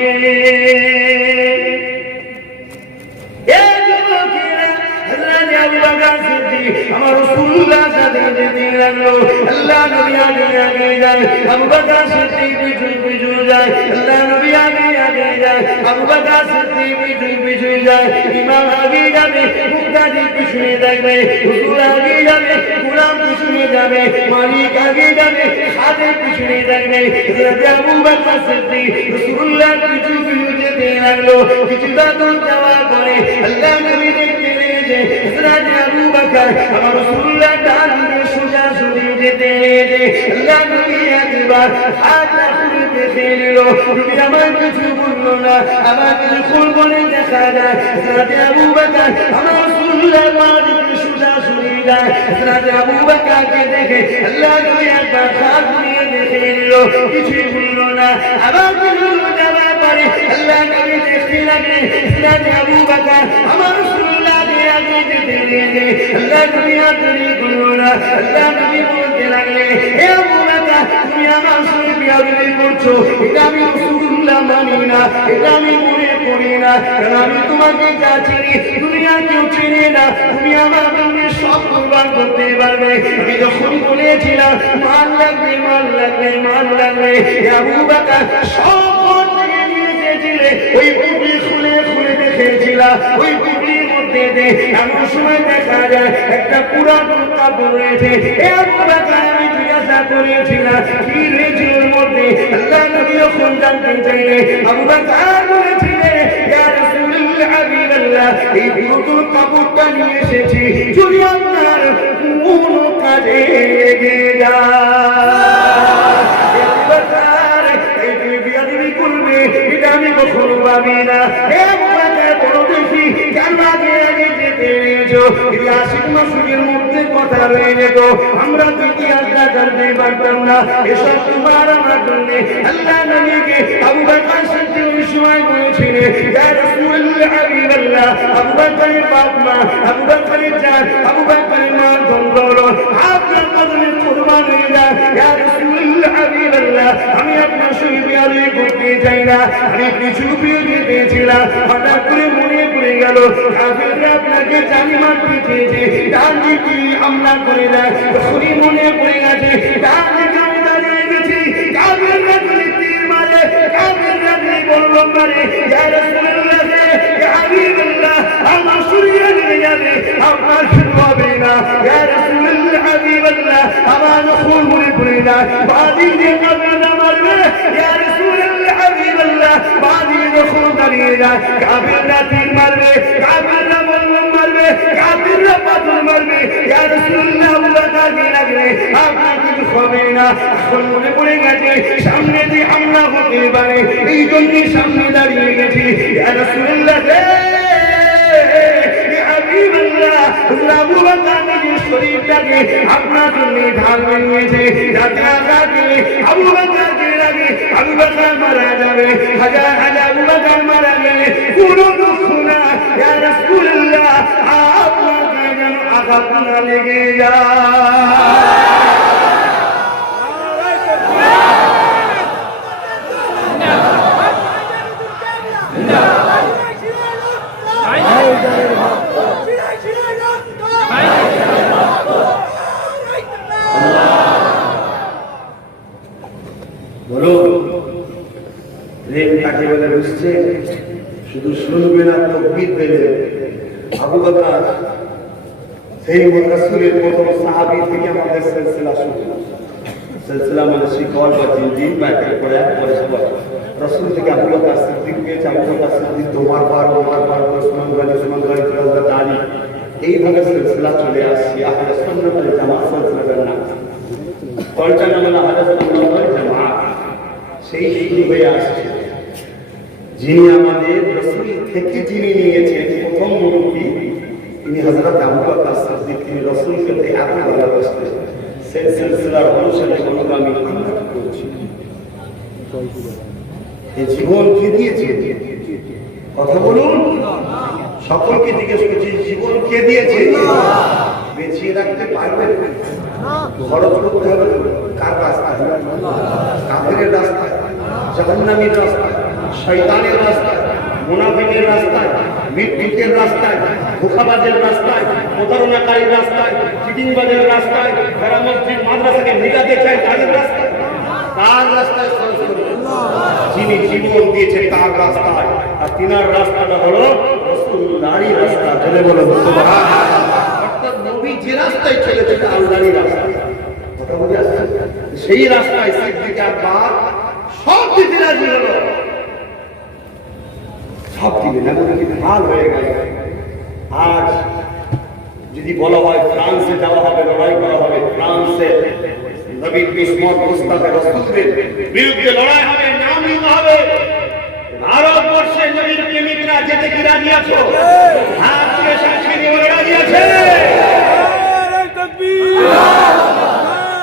এই যুবকেরা হযরত আবু বকর সিদ্দিক আমার রাসূলুল্লাহ সাথে যেতে লাগলো। আল্লাহ নবী আগে আগে যায়, আবু বকর সিদ্দিক পিছু পিছু যায়। আল্লাহ নবী আগে আগে যায়, আবু বকর সিদ্দিক পিছু পিছু যায়। ইমাম আগে যাবে, মুক্তাদি পিছনে থাকবে, হুজুর আগে যাবে, গোলাম পিছনে যাবে, মালিক আগে যাবে, খাদেম পিছনে থাকবে। হযরত আবু বকর সিদ্দিক রাসূলুল্লাহ পিছু পিছু যেতে লাগলো। কিছুটা দূর যাওয়ার পরে আল্লাহ নবী দেখতে লেগেছে হযরত আবু বকর আমার রাসূলুল্লাহ ডান দিকে সোজা সরে যেতে লেগেছে। আল্লাহ নবী একবার হাতটা খুলে দেখে নিল, নবী আমার কিছু বললো না, আমার কিছু বলে দেখা যায় হযরত আবু বকর আমার রাসূলুল্লাহ ডান দিকে সোজা সরে যায়। হযরত আবু বকরকে দেখে আল্লাহ নবী একবার হাত নিয়ে দেখে নিল, কিছু বললো না, আবার কিছু যাওয়ার পরে আল্লাহ নবী দেখতে লাগলেন হযরত আবু বকর আমার রাসূলুল্লাহ আগে যেতে লেগে। আল্লাহ নবী আর দেরি করলো না, আল্লাহ নবী বলতে লাগলেন, হে আবু বকর তুমি আমার সঙ্গে বিয়াদবি করছো, এটা আমি রাসূলুল্লাহ মানি না, এটা আমি মনে করি না। কারণ আমি তোমাকে যা চিনি দুনিয়া কেউ চেনে না, তুমি আমার জন্য সব কুরবান করতে পারবে। আমি যখন বলেছিলাম মান লাগবে মান লাগবে মান লাগবে, আবু বকর সব থেকে নিয়ে এসেছিলে, ওই পুটলি খুলে খুলে দেখেছিলাম, ওই পুটলির মধ্যে এমন সময় দেখা যায় একটা পুরানো কাপড় রয়েছে। আবু বকর আমি জিজ্ঞাসা করেছিলাম কি রয়েছে ওর মধ্যে? আল্লাহ নবী যখন জানতে চাইলে আবু বকর বলেছিলেন, ইয়া রাসূলুল্লাহ হাবিবাল্লাহ এই পুরানো কাপড়টা নিয়ে এসেছি যদি আপনার কোনো কাজে লেগে যায়। কথা রয়ে যেত, আমরা তো ইতিহাসটা জানতে পারতাম না। এসব তোমার আমার জন্য আল্লাহ নবীকে আবু বকর সিদ্দিক ওই সময় বলেছিলেন, ইয়া রাসূলুল্লাহ হাবিবাল্লাহ, আবু বকরের বাপ মা, আবু বকরের জান, আবু বকরের মা দৌলত আপনার কদমে কুরবান হয়ে যায়। ইয়া রাসূলুল্লাহ হাবিবাল্লাহ, আমি আপনার সঙ্গে বিয়ে করতে চাই না, আমি কিছু বিয়ে দিয়েছিলাম, হঠাৎ করে মনে পড়ে গেল কাফেররা আপনাকে জানি মারতে চেয়েছে, ডান দিকে হামলা করে দেয়, তখনই মনে পড়ে গেছে ডান দিকে আমি দাঁড়িয়ে গেছি, কাফেররা যদি তীর মারে, কাফেররা যদি বললাম মারে, ইয়া রাসূলুল্লাহ ইয়া হাবিবাল্লাহ, আমার সরিয়ে নিয়ে যাবে, আপনার কিছু হবে না। ইয়া রাসূলুল্লাহ হাবিবাল্লাহ, আমার খুন মনে পড়ে যায়, বাদি দিয়ে কাফেররা মারবে, ইয়া রাসূলুল্লাহ হাবিবাল্লাহ, বাদি যখন দাঁড়িয়ে যায়, কাফেররা তীর মারবে, কাফেররা বললাম মারবে, কাফেররা পাথর মারবে, ইয়া রাসূলুল্লাহ আবু বকরকে লাগবে, আপনার কিছু হবে না। এখন মনে পড়ে গেছে সামনে যে হামলা হতে পারে, এই জন্য সামনে দাঁড়িয়ে গেছি। ইয়া রাসূলুল্লাহ আবু বকর নিজের শরীরটাকে আপনার জন্য ঢাল বানিয়েছে, যাতে আঘাতে আবু বকরকে লাগে, আবু বকর মারা যাবে, হাজার হাজার আবু বকর মারা গেলে কোনো দুঃখ না। ইয়া রাসূলুল্লাহ, আপনার গায়ে যেন আঘাত না লেগে যায়। বুঝছে শুধু শুনবে না, তকবীর দেবে। আবু বকর সেই রাসূলের প্রথম সাহাবী থেকে আমাদের সিলসিলা শুরু। সিলসিলা মানে শিকল বা জিনজিন বা একের পর এক পরে সবাই রাসূল থেকে আবু বকর সিদ্দিক পেয়েছে, আবু বকর সিদ্দিক ওমর ওসমান গনি হযরত আলী, এইভাবে সিলসিলা চলে আসছে। আহলে সুন্নাত ওয়াল জামাত সিলসিলার নাম কয়টা নাম হলো আহলে সুন্নাত ওয়াল জামাত, সেই শুরু হয়ে আসছে। যিনি আমাদের রাসূল থেকে যিনি নিয়েছেন প্রথম মুরব্বী, তিনি হযরত আবু বকর সিদ্দিক, তিনি রাসূলকে এত ভালোবাসতেন। সেই সিলসিলার অনুসারে অনুগামী আমরা করছি। এই জীবন কে দিয়েছে? কথা বলুন, সকলকে জিজ্ঞেস করছি, জীবন কে দিয়েছে? বেঁচিয়ে রাখতে পারবেন? খরচ করতে হবে কার রাস্তায়? কাফেরের রাস্তায়, জাহান্নামীর রাস্তায়, শয়তানের রাস্তায়, মুনাফিকের রাস্তায়, মৃত্যুকের রাস্তায়, ধোঁকাবাজের রাস্তায়, প্রতারণাকারীর রাস্তায়, চিটিংবাজের রাস্তায়, যারা মসজিদ মাদ্রাসাকে মিটাতে চায় তাদের রাস্তায়? তার রাস্তায় খরচ করবে যিনি জীবন দিয়েছে তার রাস্তায়। আর তিনার রাস্তাটা হলো রাসূলুল্লাহর রাস্তা। চলে বলো সুবহানাল্লাহ। অর্থাৎ নবী যে রাস্তায় চলেছে আল্লাহর রাস্তা। কথা বুঝে আসছে? সেই রাস্তায় সিদ্দিক আকবর সব দিতে রাজি হলো, সব দিবে না বলে কি হাল হয়ে গেল। আজ যদি বলা হয় ফ্রান্সে যাওয়া হবে, লড়াই করা হবে, ফ্রান্সে নবীর কিসমত মুস্তাফা রাসূলের বিরুদ্ধে লড়াই হবে, নাম নেওয়া হবে। ভারতবর্ষে নবীর প্রেমিকরা যেতে কি রাজি আছো? হাত তুলে সাক্ষী দিয়ে বলে রাজি আছে? নারে তাকবীর,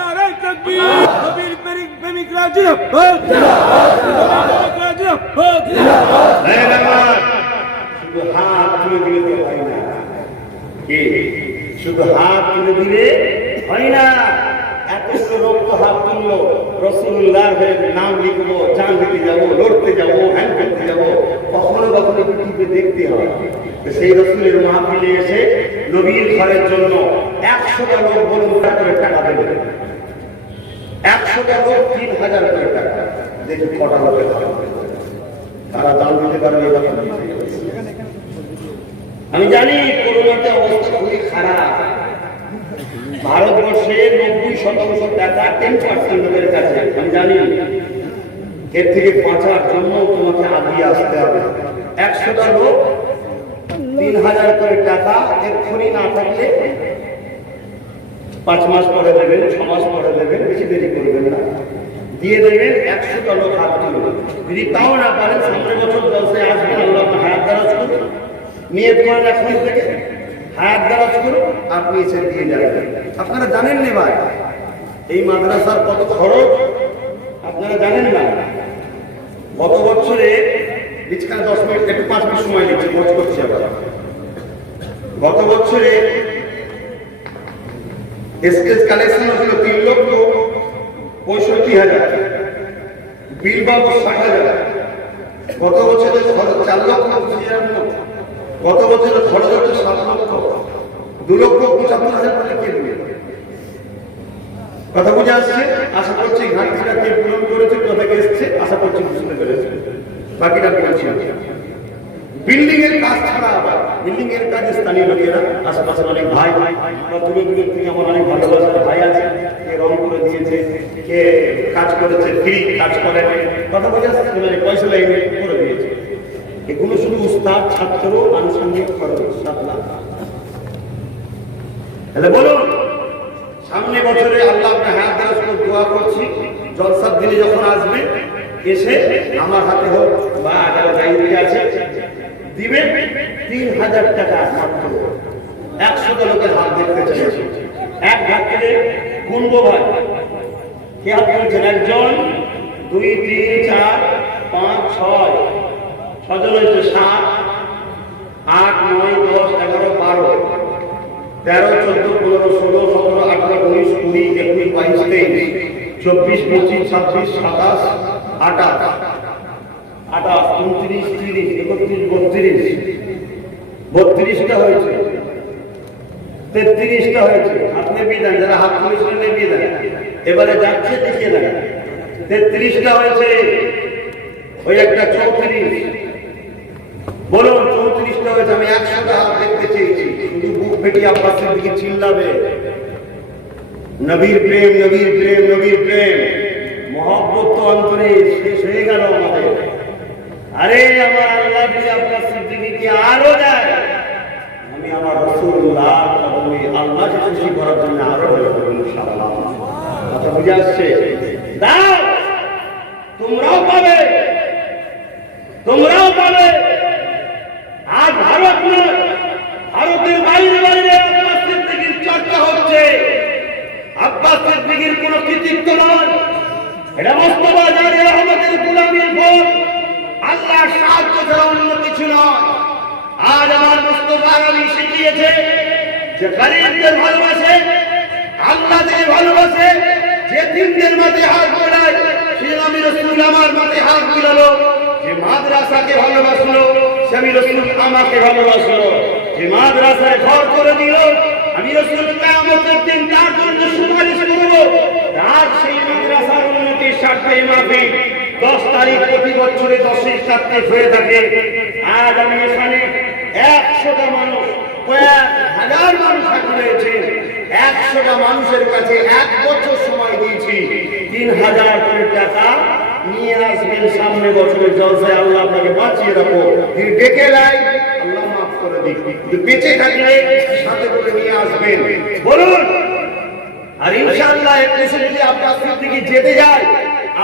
নারে তাকবীর। নবীর প্রেমিক রাজি হোক, জিন্দাবাদ, রাজি হোক, জিন্দাবাদ। শুধু হাত তুলে দিলে তো হয় না, কি শুধু হাত তুলে দিলে হয় না। এত রক্ত হাত তুললো, রাসূলুল্লাহর নাম লিখবো, জান দিতে যাবো, লড়তে যাবো, হ্যান করতে যাবো, কখনো কখনো টিভি দেখতে হয়। সেই রাসূলের মাহফিলে এসে নবীর ঘরের জন্য 100টা লোক ভলান্টিয়ার করে টাকা দেবে, 100টা লোক 3000 করে টাকা। দেখি কটা লোকে তারা দান দিতে পারবে। আমি জানি করোনাতে অবস্থা খুবই খারাপ। ভারতবর্ষে 90% টাকা 10% লোকের কাছে, আমি জানি। এর থেকে বাঁচার জন্য তোমাকে আগিয়ে আসতে হবে। 100টা লোক 3000 করে টাকা এক্ষুনি না থাকলে 5 মাস পরে দেবেন, 6 মাস পরে দেবেন, বেশি দেরি করবেন না, দিয়ে দেবেন। 100টা লোক হাত তুলবে। যদি তাও না পারেন সামনের বছর জলসায় আসবেন, আল্লাহ হায়াত দারাজ করুন, নিয়ত করেন এখন থেকে হায়াত দারাজ করুন, আপনি এসে দিয়ে যাবেন। আপনারা জানেন না ভাই এই মাদ্রাসার কত খরচ? আপনারা জানেন না? গত বছরে বিছখানে 10 মিনিট একটু 5 মিনিট সময় নিচ্ছে, খরচ করছি আবার। গত বছরে এসকেস কালেকশন হয়েছিল 3,65,000, বিল বাবদ 60,000। গত বছরে 4,25,000 মতো। গত বছরে খরচ হচ্ছে 7 লক্ষ। 2,75,000 টাকা কে দেবে? কথা বুঝে আসছে? আশা করছি ঘাটতিটা কে পূরণ করেছে, কোথায় এসছে, আশা করছি বুঝতে পেরেছে। বাকিটা বলছি বিল্ডিং এর কাজ ছাড়া আবার বিল্ডিং এর কাজে স্থানীয় লোকেরা, আশেপাশে অনেক ভাই বা দূরে দূরে থেকে আমার অনেক ভালোবাসার ভাই আছে, কে রং করে দিয়েছে, কে কাজ করেছে, ফ্রি কাজ করে, কথা বুঝে আসছে, পয়সা লাগিয়ে করে দিয়েছে। এগুলো শুধু উস্তাদ, ছাত্র, আনুষঙ্গিক খরচ 7 লাখ। তাহলে বলুন, সামনে বছরে আল্লাহ আপনার হায়াত দারাজ করে দোয়া করছি, জলসার দিনে যখন আসবে এসে আমার হাতে হোক বা যারা দায়িত্বে আছে দিবে 3,000 টাকা মাত্র। 100 লোকের হাত দেখতে চাইছি, এক হাত থেকে গুনবো ভাই। কে হাত তুলছেন? 1 জন, 2, 3, 4, 5, 6, 6 জন হয়েছে, 7, 8, 9, 10, 11, 12, 13, 14, 15, 16, 17, 18, 19, 20, 21, 22, 23, 24, 25, 26, 27, 28, 29, 30, 31, 32, 32টা হয়েছে, 33টা হয়েছে। হাত নেবিয়ে দেন, যারা হাত তুলেছিলেন নেবিয়ে দেন। এবারে যাচ্ছে দেখিয়ে দেন। 33টা হয়েছে, ওই একটা 34। বলুন 34টা হয়েছে। আমি 100টা হাত দেখতে চেয়েছি, শুধু বুক ফেটি আব্বাসের দিকে চিল্লাবে নবীর প্রেম, নবীর প্রেম, নবীর প্রেম। মহব্বত তো অন্তরে শেষ হয়ে গেল আমাদের। আরে আমার আল্লাহ যদি আপনার সিদ্দিকীকে আরো দেয়, আমি আমার রাসূলুল্লাহ আল্লাহকে খুশি করার জন্য আরো দেব ইনশাআল্লাহ। কথা বুঝে আসছে? দাও, তোমরাও পাবে, তোমরাও পাবে। আর ভারত নয়, ভারতের বাইরে বাইরে আব্বাস সিদ্দিকীর চর্চা হচ্ছে। আব্বাস সিদ্দিকীর কোন কৃতিত্ব নয়, এটা মোস্তফা জারি আহমদের গোলামীর ফল। আল্লাহর সাহায্য ছাড়া অন্য কিছু নয়। আজ আমার মোস্তফা আলী শিখিয়েছে যে গরীবদের ভালোবাসে, আল্লাহদের ভালোবাসে, যে দিনদের মাঝে হাত বাড়ায়, সে আমি রাসূল আমার মাঝে হাত মিলালো। যে মাদ্রাসাকে ভালোবাসলো, সে আমি রাসূল আমাকে ভালোবাসলো। যে মাদ্রাসায় ঘর করে দিল, আমি রাসূল কিয়ামতের দিন তার জন্য সুপারিশ করব। তার সেই মাদ্রাসার উন্নতির স্বার্থে মাফিক 10 তারিখ প্রতি বছরে 10ই কার্তিক হয়ে থাকে। আজ আমি এখানে 100টা মানুষ, কয়েক হাজার মানুষ রয়েছে, 100টা মানুষের কাছে 1 বছর সময় দিয়েছি। 3,000 করে টাকা নিয়ে আসবেন সামনে বছরের জলসায়। আল্লাহ আপনাকে বাঁচিয়ে রাখো। তিনি ডেকে লাই, আল্লাহ মাফ করে দিক। বেঁচে থাকলে সাথে করে নিয়ে আসবেন, বলুন। আর ইনশাআল্লাহ এদেশে যদি আপনার সিদ্দিকী যেতে যায়,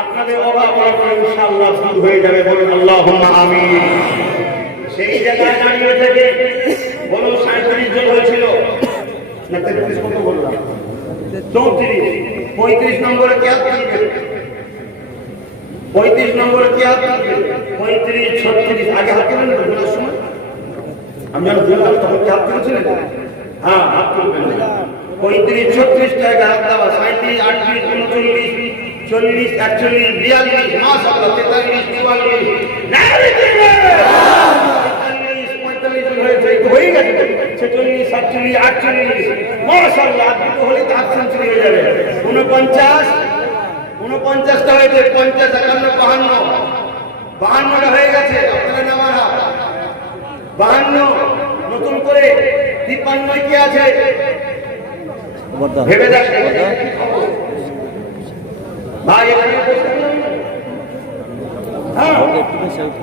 আপনাদের অভাব ইনশাআল্লাহ দূর হয়ে যাবে। বলুন আল্লাহুম্মা আমিন। সেই জায়গায় দাঁড়িয়ে থেকে বলুন 37 জন হয়েছিল না 33 কত বললাম? 34। 35 নম্বরে কে হাত তুলবে? 35 নম্বরে কে হাত তুলবে? 35, 36 আগে হাত তুলবেন তো বলার সময়? আমি যখন বললাম তখন কে হাত তুলেছিলেন? হ্যাঁ, হাত তুলবেন। 35, 36 টাকা হাত দেওয়া। 37, 38, 39, 40, 41, 42, মাশাআল্লাহ 43, 44, নারে দিবে 45, 45 হয়েছে, হয়ে গেছে 46, 47, 48, মাশাআল্লাহ। দুটো হলে তো হাত সেঞ্চুরি হয়ে যাবে। 49টা হয়েছে, 50, 51, 52টা হয়ে গেছে। আপনারা নেওয়ার হাত 52, নতুন করে 53 কি আছে ভেবে দেখেন ভাই। হ্যাঁ,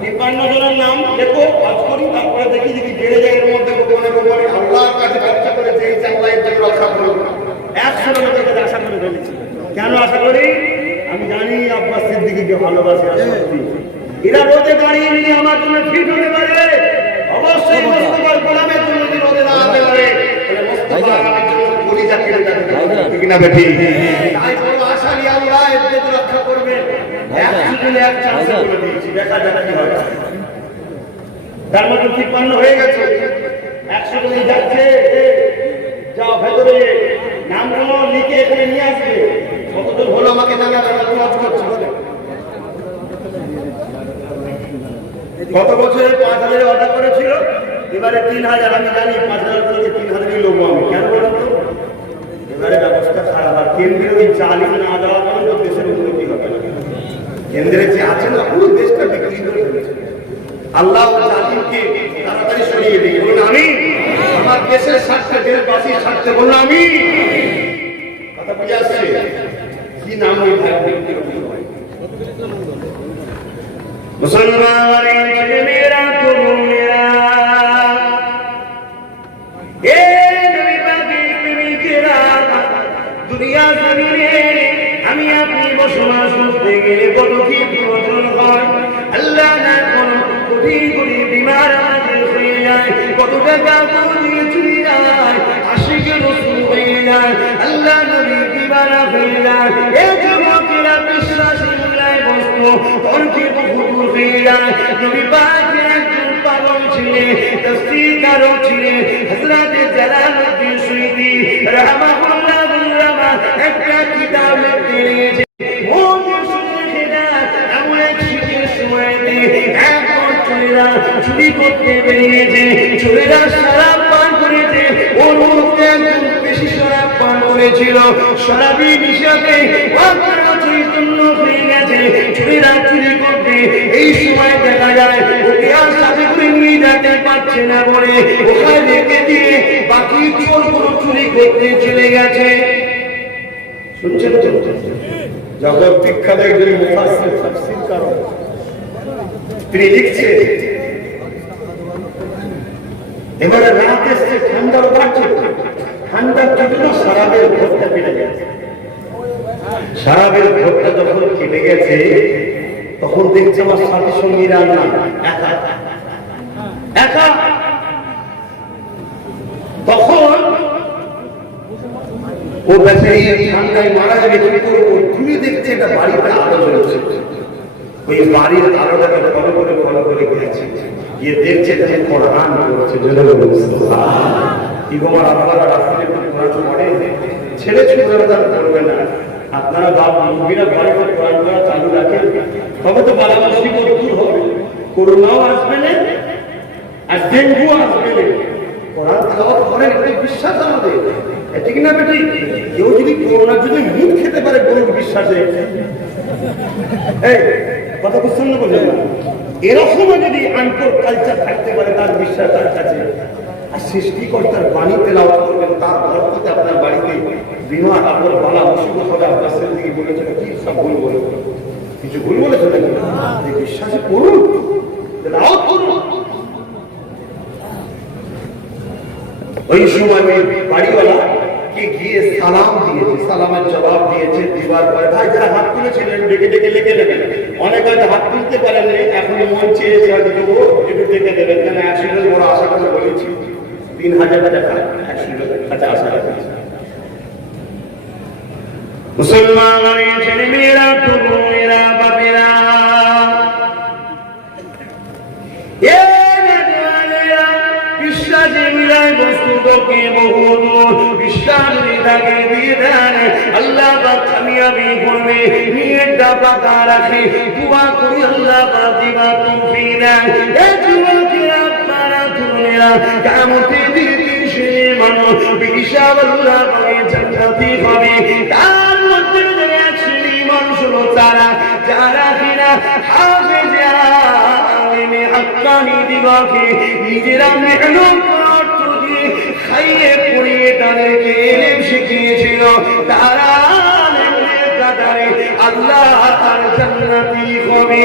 53 জনের নাম দেখো, কাজ করি, তারপরে দেখি দেখি বেড়ে যায়। এর মধ্যে গোপনে গোপনে আল্লাহর কাছে ব্যবসা করে যে আল্লাহর জন্য রক্ষা করব। 100 লোকের কাছে আশা করে ফেলেছি। কেন আশা করি? আমি জানি আব্বাস সিদ্দিকীকে ভালোবাসে। এরা রোদে দাঁড়িয়ে নিয়ে আমার জন্য ফিট হতে পারে, অবশ্যই মোস্তফার গোলামের জন্য যদি রোদে দাঁড়াতে পারে তাহলে মোস্তফা নবীর জন্য কলিজা কেটে যাবে, ঠিক না বেটি? তাই বড় আশা নিয়ে আল্লাহ ইজ্জত রক্ষা করবে। এক সুযোগে এক চান্সে বলে দিয়েছি, দেখা যাক কি হয়। তার মধ্যে 53 হয়ে গেছে, 100 জন যাচ্ছে, যাও ভেতরে নামগুলো লিখে এখানে নিয়ে আসবে। কতজন হলো আমাকে জানাবেন, আমি ওয়াজ করছি বলে। গত বছরে 5000 অর্ডার করেছিল, এবারে 3000। আমি জানি 5000 থেকে 3000ই লোক আমি, কেন বলুন তো? এবারে ব্যবস্থা খারাপ, আর কেন্দ্রে ওই চালই না দেওয়া পর্যন্ত দেশের উন্নতি হবে না। কেন্দ্রে যে আছে না, পুরো দেশটা বিক্রি করে ফেলেছে। আল্লাহ জালিমকে তাড়াতাড়ি সরিয়ে দিই, বলুন আমিন। আমার দেশের স্বার্থে, দেশবাসীর স্বার্থে, বলুন আমিন। কথা বুঝে আসছে? কি নাম ওই ভাই? মুসলমানের ছেলেমেয়েরা, তরুণেরা, এ নবী পাকের প্রেমিকেরা, দুনিয়া জমিনে আমি আপনি বসবাস করতে গেলে কত কি প্রয়োজন হয়। আল্লাহ না কোন কোটি কোটি বিমার আমাদের হয়ে যায়, কত টাকা দিয়ে চুরি যায়, আশিকে নতুন হয়ে যায়, আল্লাহ নবী দিবানা হয়ে যায়। এ যুবকেরা বিশ্বাসী মূলায় বস্তু তর্কে বহুদূর হয়ে যায়। নবী পাকের একজন পাগল ছিলেন, তাফসীরকারও ছিলেন, হযরত জালালউদ্দিন সুয়ুতী রাহমাহুল্লাহ একটা কিতাব লিখতে নিয়েছে। চুরি করতে বেরিয়েছে, চোরেরা শরাব পান করেছে, ওর মধ্যে একজন বেশি শরাব পান করেছিল, শরাবি হিসাবে চৈতন্য হয়ে গেছে। চোরেরা চুরি করতে এই সময় দেখা যায় ওকে আর সাথে করে নিয়ে যেতে পারছে না বলে ওখানে রেখে দিয়ে বাকি চোরগুলো চুরি করতে চলে গেছে। শুনছেন তো? জগৎ বিখ্যাত একজন মুফাসসির, তাফসীরকার, তিনি লিখছে, এবারে রাত এসছে, ঠান্ডার বাড়ছে, ঠান্ডার জন্য শরাবের ঘোরটা কেটে গেছে। শরাবের ঘোরটা যখন কেটে গেছে, তখন দেখছে আমার সাথী সঙ্গীরা না, একা একা। তখন ও বেচারি ঠান্ডায় মারা যাবে, কি করবো? ঘুরে দেখছে একটা বাড়িতে আলো জ্বলছে, ওই বাড়ির আলোটাকে ফলো করে গেছে, গিয়ে দেখছে যে কোরআন পড়ছে। কি গোমার আপনারা রাস্তায় কোরআন পড়ে, ছেলে ছোটরা তারা পড়বে না। আপনারা বাপ মুরব্বীরা ঘরে কোরআন পড়া চালু রাখেন, তবে তো বালা মুসিবত দূর হবে, করোনাও আসবে না আর ডেঙ্গু আসবে না। কোরআন তেলাওয়াত করেন, এটা বিশ্বাস আমাদের, ঠিক না বেটি? কেউ যদি করোনার যদি মুখ খেতে পারে গরুর বিশ্বাসে, এই কথা বুঝছেন না? বললেন না, এরকমও যদি আন্তর কালচার থাকতে পারে তার বিশ্বাস তার কাছে, আর সৃষ্টিকর্তার বাণী তেলাওয়াত করবেন, তার বরকতে আপনার বাড়িতে বিমা আপনার বালা মুসিবত হবে। আপনার ছেলে দিকে বলেছে কি সব ভুল বলে, কিছু ভুল বলেছে নাকি? এই বিশ্বাসে করুন, তেলাওয়াত করুন। ওই সময় ওই বাড়িওয়ালা কে গিয়ে সালাম দিয়েছে, সালামের জবাব দিয়েছে। দিবার পরে ভাই যারা হাত তুলেছিলেন ডেকে ডেকে লিখে দেবেন। অনেক হয়তো হাত তুলতে পারেন, এখন মন চেয়েছে হয়তো দেবো, একটু ডেকে দেবেন। কেন অ্যাক্সিডেন্ট বড় আশা করে বলেছি 3000 টাকা অ্যাক্সিডেন্ট, আচ্ছা আশা রাখছি। মুসলমানের ছেলে মেয়েরা, তরুণেরা, বাপেরা, বিশ্বাসে মিলায় বস্তুকে বহুদূর, বিশ্বাস তাকে দিয়ে দেন। আল্লাহ পাক কামিয়াবি করবে, নিয়তটা পাকা রাখে, দোয়া করি আল্লাহ পাক দিবা তৌফিক দেন। এই যুবকেরা, আপনারা তরুণেরা, কিয়ামতের দিন সেই মানুষ বিশাল আল্লাহ পাকের জান্নাতি হবে। তার মধ্যে এক শ্রেণী মানুষ হলো তারা যারা কিনা হাফেজ আলিমে হাক্কানি দিবাকে নিজেরা মেহনত করত দিয়ে খাইয়ে পড়িয়ে তাদেরকে ইলম শিখিয়েছিল। তারা কাতারে আল্লাহ তার জান্নাতি হবে।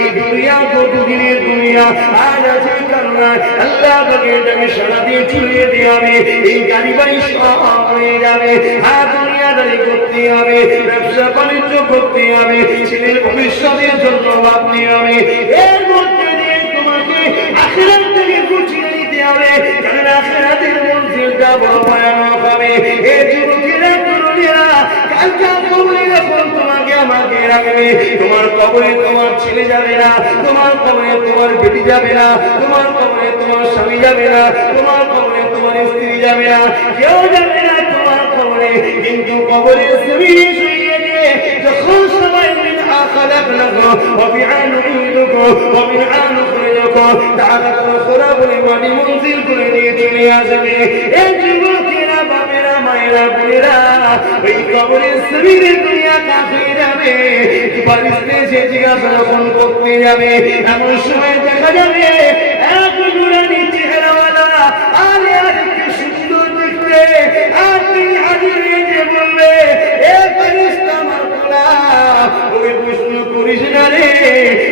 এই দুনিয়া কতদিনের দুনিয়া, আজ আছে কাল নাই। আল্লাহ পাকের নামে সারা দিয়ে চুলিয়ে দিয়ে হবে, এই গাড়ি বাড়ি সব হয়ে যাবে। আর দুনিয়াদারি করতে করতে হবে, ব্যবসা বাণিজ্য করতে হবে, ছেলের ভবিষ্যতের জন্য ভাবতে হবে। এর মধ্যে দিয়ে তোমাকে আখিরাত থেকে গুছিয়ে নিতে হবে, কারণ আখিরাতের মঞ্জিলটা বড় ভয়ানক হবে। এই যুবকেরা তরুণীরা কালকে কবরে যখন তোমাকে আমাকে রাখবে, তোমার কবরে তোমার ছেলে যাবে না, তোমার কবরে তোমার বেটি যাবে না, তোমার কবরে তোমার স্বামী যাবে না, তোমার কবরে তোমার স্ত্রী যাবে না, কেউ যাবে না তোমার কবরে। কিন্তু কবরে জমিনে শুয়ে গিয়ে যখন সবাই মিনহা খালাকনাকু ওয়া ফিহা নুঈদুকু ওয়া মিনহা নুখরিজুকু তাআলাতু খুরা বলে মাটি মঞ্জিল করে নিয়ে চলে আসবে। এই যুবকেরা, বাপেরা, মায়েরা, বোনেরা, ওই কবরের জমিনে দুনিয়া কাঁপিয়ে যাবে। বাড়িতে সে জিজ্ঞাসা যখন করতে যাবে, এমন সময় দেখা যাবে এক নুরানি চেহারাওয়ালা, আরে আরে কি সুন্দর দেখতে, আর তিনি হাজির হয়ে বলবে, এ ফেরেশতা আমার খোলা, ওকে প্রশ্ন করিস না রে,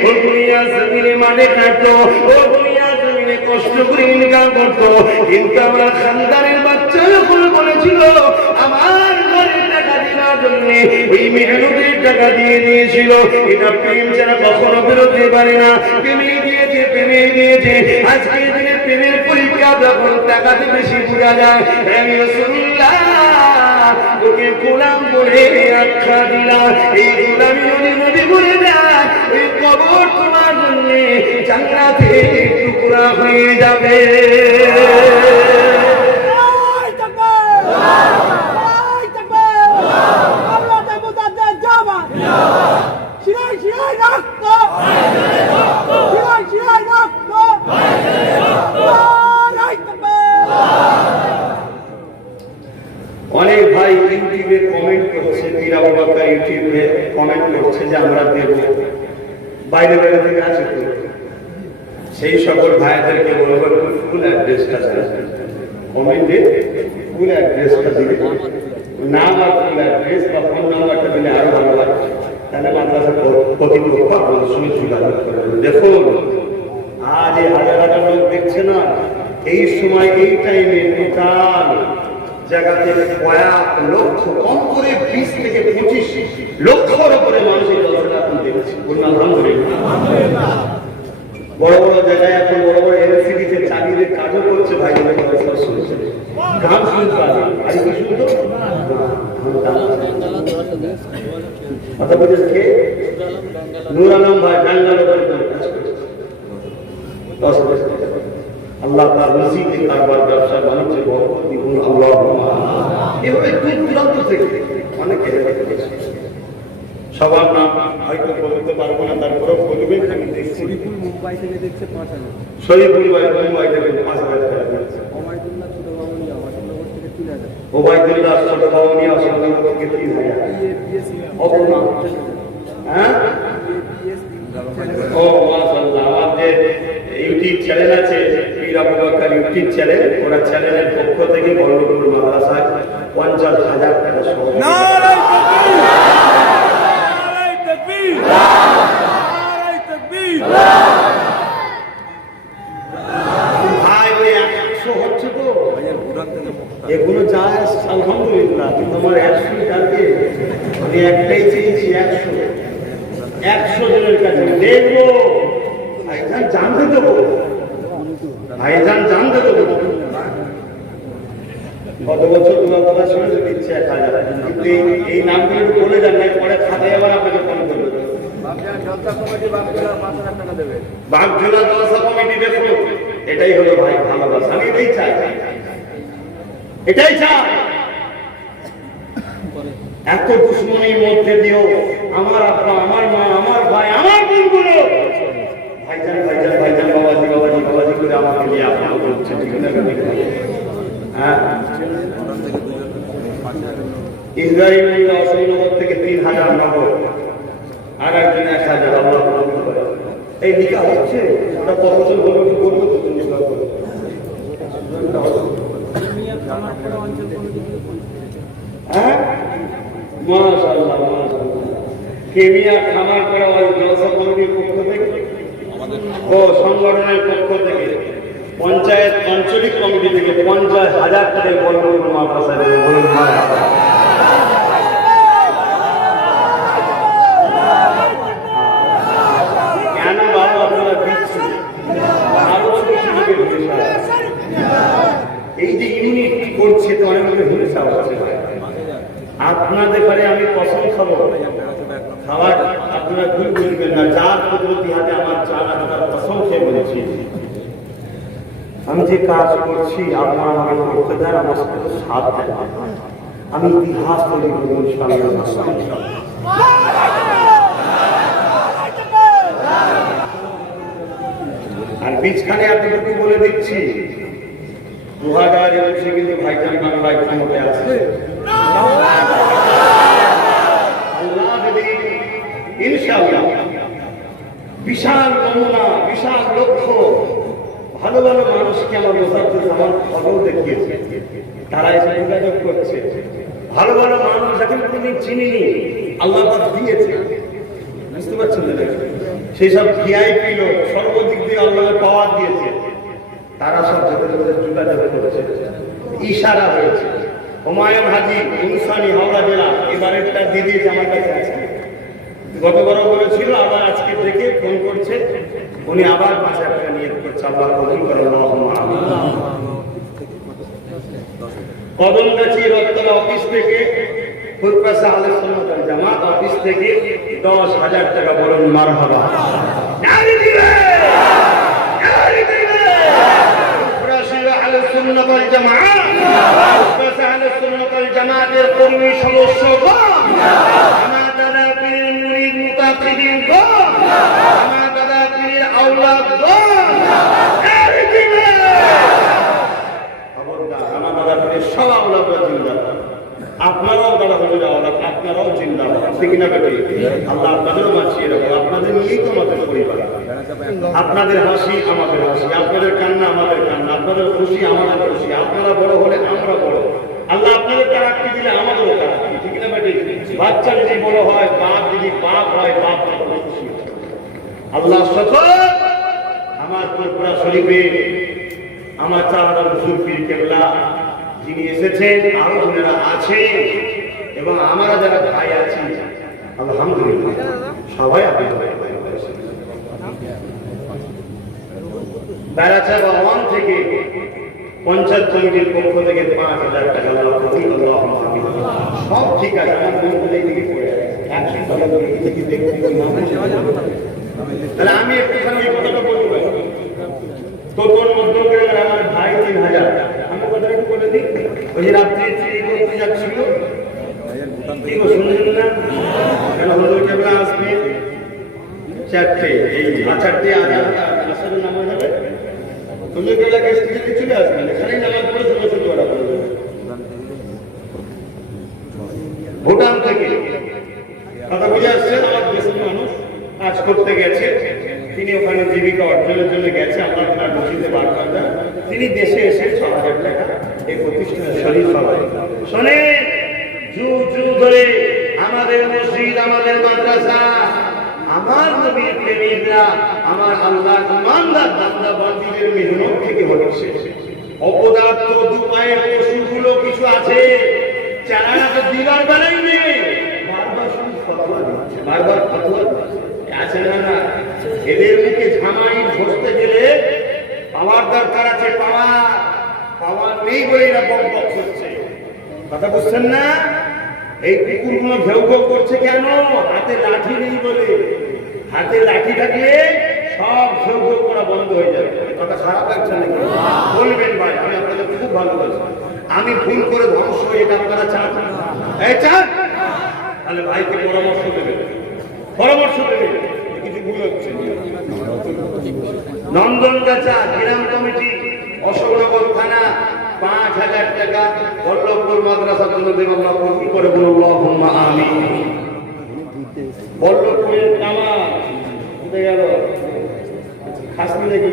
ও দুনিয়া জমিনে মানে কাটতো, ও দুনিয়া জমিনে কষ্ট করে ইনকাম করতো, কিন্তু আমার খানদানের বাচ্চা যখন বলেছিল আমার ঘরে টাকা দেওয়ার জন্য ওই মেহনতের টাকা দিয়ে দিয়েছিল। এটা প্রেম ছাড়া কখনো বেরোতে পারে না। প্রেমে দিয়েছে, প্রেমে দিয়েছে। আজকে দিনে প্রেমের পরীক্ষা যখন টাকাতে বেশি বোঝা যায়। আমি রাসূলুল্লাহ ওকে গোলাম বলে আখ্যা দিলাম। এই গোলামি নদী বলে যায়, এই কবর তোমার জন্য জান্নাতে টুকরা হয়ে যাবে। অনেক ভাই ইউটিউবে কমেন্ট করছে, মীরা বাবা ইউটিউবে কমেন্ট করছে যে আমরা দেব, বাইরে বাইরে থেকে আছে তো, সেই সকল ভাইদেরকে বলবো ফুল অ্যাড্রেসটা কমেন্টে ফুল অ্যাড্রেসটা দিবে, নাম আর ফুল অ্যাড্রেস বা ফোন নাম্বারটা দিলে আরো ভালো লাগে, তাহলে মাদ্রাসা কর্তৃপক্ষ আপনাদের সঙ্গে যোগাযোগ করবে। দেখুন আজ এই হাজার হাজার লোক দেখছে না, এই সময় এই টাইমে টোটাল জায়গাতে কয়েক লক্ষ, কম করে 20 থেকে 25 লক্ষর উপরে মানুষের জলসা এখন দেখছি। বলুন আলহামদুলিল্লাহ। বড় বড় জায়গায় এখন বড় বড় এলসিডিতে চালিয়ে কাজও করছে ভাই, গান শুনতে পারে আর কি শুনতো কথা বলছেন কে? নূর আলম ভাই ব্যাঙ্গালোরে কাজ করছে। আল্লাহ তার রুজিকে কারবার, ব্যবসা বাণিজ্য বরকত দিন আল্লাহুম্মা। এভাবে দূর দূরান্ত থেকে অনেকে সবার নাম হয়তো বলতে পারবো না, তারপরেও বলবেন। আমি দেখছি শরীফুল মুম্বাই থেকে দেখছে 5,000, শরীফুল মুম্বাই থেকে 5,000 টাকা দিচ্ছে, ওবাইদুল্লাহ ছোট বাবুনিয়া ওয়াশিংটন থেকে 3,000, ওবাইদুল্লাহ ছোট বাবুনিয়া ওয়াশিংটন থেকে 3,000। অপনা হ্যাঁ ও মাশাআল্লাহ। আমাদের ইউটিউব চ্যানেল আছে মীরা বাবা ইউটিউব চ্যানেল, ওরা চ্যানেলের পক্ষ থেকে বল্লভপুর মাদ্রাসায় 50,000 টাকা সহ। নারায়ে তাকবীর, নারায়ে তাকবীর, নারায়ে তাকবীর। ভাই ওই 100 হচ্ছে তো এগুলো যায় আলহামদুলিল্লাহ, কিন্তু আমার 100 টার্গেট, আমি একটাই চেয়েছি 100 জনের কাছে দেখবো। ভাইজান জানতে দেবো, ভাইজান জানতে দেবো। গত বছর তোমার কথা শুনে দিচ্ছে 1,000, কিন্তু এই নামগুলো বলে যান না, পরে খাতায় আবার আপনাকে ফোন করবে। বাগজোলা জলসা কমিটি দেখো, এটাই হলো ভাই ভালোবাসা। আমি এটাই চাই, এটাই চাই। এত দুশ্মনীর মধ্যে দিও আমার আব্বা, আমার মা, আমার ভাই, আমার বোনগুলো ভাইজান ভাইজান ভাইজান বাবাজি বাবাজি বাবাজি করে আমাকে নিয়ে আপনার হচ্ছে, ঠিক না? হ্যাঁ, ইসরায়েল অসৈনগর থেকে 3,000 নগর, আর একজন 1,000। আল্লাহ এই নিকা হচ্ছে, ওটা কতজন বলবো কি করবো তো তুমি হ্যাঁ মাশাআল্লাহ মাশাআল্লাহ। কেমিয়া খামার করা ওই জলসা কমিটির পক্ষ থেকে ও সংগঠনের পক্ষ থেকে, পঞ্চায়েত আঞ্চলিক কমিটি থেকে 50,000 টাকা বল্লভপুর মাদ্রাসায় বলুন মারহাবা। আপনাদের ঘরে আমি কসম খাবো, খাবার আপনারা ভুল বুঝবেন না, যার কুদরতি হাতে আমার চাল আপনার কসম খেয়ে বলেছি, আমি যে কাজ করছি আপনারা আমাকে করতে দেন, আমার সাথে সাথ দেন, আমি ইতিহাস তৈরি করবো ইনশাআল্লাহ। আর বীজখানে এতটুকু বলে দিচ্ছি, 2021 কিন্তু ভাইজান বাংলায় ক্ষমতায় আছে। আল্লাহ যদি ইনশাআল্লাহ বিশাল নমুনা, বিশাল লক্ষ্য, ভালো ভালো মানুষকে আমার মোসাদ্দেদ খবর দেখিয়েছে, তারা এসে যোগাযোগ করছে। ভালো ভালো মানুষ এখন কোনদিন চিনিনি, আল্লাহ দিয়েছে, বুঝতে পারছেন না? সেই সব ভিআইপি লোক সর্বদিক দিয়ে আল্লাহ পাওয়ার দিয়েছে, তারা সব যোগাযোগ করেছে, ইশারা হয়েছে। হুমায়ুন হাজি ইনসানি হাওড়া জেলা এবারেরটা দিয়ে দিয়েছে আমার কাছে আছে, গতবারও বলেছিল, আবার আজকে থেকে ফোন করছে, উনি আবার 5,000 টাকা নিয়োগ করছে। আল্লাহ কবুল করে। কদমগাছি রত্তলা অফিস থেকে ফুরফাসা আহলে সুন্নাত ওয়াল জামাত অফিস থেকে 10,000 টাকা, বলুন মারহাবা। নারী দিবে, নারী দিবে। ফুরফাসা আহলে সুন্নাত ওয়াল জামাত, ফুরফাসা আহলে সুন্নাত ওয়াল জামাতের কর্মী সদস্যগণ, আমার দাদা পীরের মুরিদ মুতাকিদিনগণ, আমার দাদা পীরের আওলাদগণ, নারী দিবে। খবরদার, আমার দাদা পীরের সব আওলাদরা জিন্দাবাদ, আপনারাও দাদা হুজুর আওলাদ, আপনারাও জিন্দাবাদ, ঠিক না বেটি? আল্লাহ আপনাদেরও বাঁচিয়ে রাখবে, আপনাদের নিয়েই তো আমাদের পরিবার, আপনাদের হাসি আমাদের হাসি, আপনাদের কান্না আমাদের কান্না, আপনাদের খুশি আমাদের খুশি, আপনারা বড় হলে আমরা বড়, আল্লাহ আপনাদের তারাক্কি দিলে আমাদেরও তারাক্কি, ঠিক না বেটি? বাচ্চা যদি বড় হয়, বাপ যদি বাপ হয়, বাপ খুশি। আল্লাহ সকল আমার ফুরফুরা শরীফে আমার চাহাদার হুজুর পীর কেবলা যিনি এসেছেন, আরো যারা আছেন এবং আমরা যারা ভাই আছি, আলহামদুলিল্লাহ সবাই বেড়াচাপা 1 থেকে পঞ্চায়েত কমিটির পক্ষ থেকে 5,000 টাকা সব ঠিক আছে। আমার দিকে পড়ে তাহলে আমি একটুখানি এই কথাটা বলতে পারি, তোর মধ্যগ্রামের আমার ভাই 3,000, আমি কথাটা একটু বলে দিই। ওই যে রাত্রি করতে যাচ্ছিল, কি গো শুনলেন না? কেন হুজুর কেবলা আসবে 4টে, এই 4টে আসার নামাজ হবে, হুজুর কেবলা গেস্ট থেকে চলে আসবেন, এখানেই নামাজ পড়ে ছোট ওরা করবে। ভুটান থেকে কথা বুঝে আসছেন, আমার দেশের মানুষ কাজ করতে গেছে, তিনি ওখানে জীবিকা অর্জনের জন্য গেছে, আল্লাহ তার নসিবে বার করেন, তিনি দেশে এসে 6,000 টাকা এই প্রতিষ্ঠানের শরীর সবাই শোনে। যুগ ধরে আমাদের মসজিদ, আমাদের মাদ্রাসা, আমার নবীর প্রেমিকরা, আমার আল্লাহ ইমানদার বান্দা বান্দীদের মেহনত থেকে হচ্ছে। অপদার্থ দুপায়ে পশুগুলো কিছু আছে, চারা তো দিবার বেলাই নেই, বারবার শুধু ফতোয়া দিচ্ছে, বারবার ফতোয়া আছে না? এদের মুখে ঝামাই ঘষতে গেলে পাওয়ার দরকার আছে, পাওয়ার নেই বলে এরা বক বক করছে, কথা বুঝছেন না? এই কুকুরগুলো ঘেউ ঘেউ করছে কেন? হাতে লাঠি নেই বলে। হাতে লাঠি থাকলে সব ঘেউ ঘেউ করা বন্ধ হয়ে যাবে। কথা খারাপ লাগছে নাকি? বলবেন ভাই, আমি আপনাদের খুব ভালোবাসি, আমি ভুল করে ধ্বংস হয়ে এটা আপনারা চান? এই চান? তাহলে ভাইকে পরামর্শ দেবেন, পরামর্শ দেবেন, কিছু ভুল হচ্ছে। নন্দনগাছা গ্রাম কমিটি, অশোকনগর থানা 5,000 টাকা বল্লভপুর মাদ্রাসার জন্য দেব, আল্লাহ কবুল করে, বলুন আল্লাহুম্মা আমিন। বল্লভপুরের কামা কোথায় গেল? খাসনি নাকি?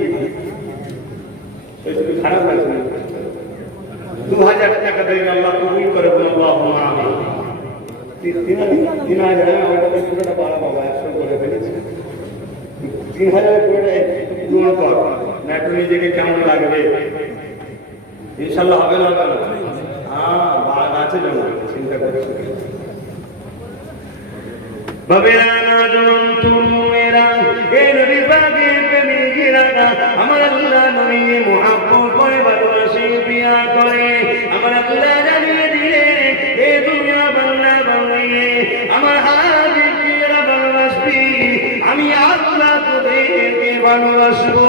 খারাপ লাগছে, 2,000 টাকা দেবেন, আল্লাহ কবুল করে, বলুন আল্লাহুম্মা আমিন। 3,000 ওটা পুরোটা বাড়া বাবা 100 করে ফেলেছে। 3,000 পুরোটা পূরণ কর না, একটু নিজেকে কেমন লাগবে? ইনশাল্লাহ হবে না? হ্যাঁ, বাঘ আছে যেন, চিন্তা করছি। বাবেরা নজম তুমেরা এ নবী পাকের প্রেমিকেরা, আমার আল্লাহ নবী মুহাব্বত করে ভালোবাসে, বিয়া করে, আমার আল্লাহ জানিয়ে দিলেন এ দুনিয়া বাংলা ভালোবাসবো।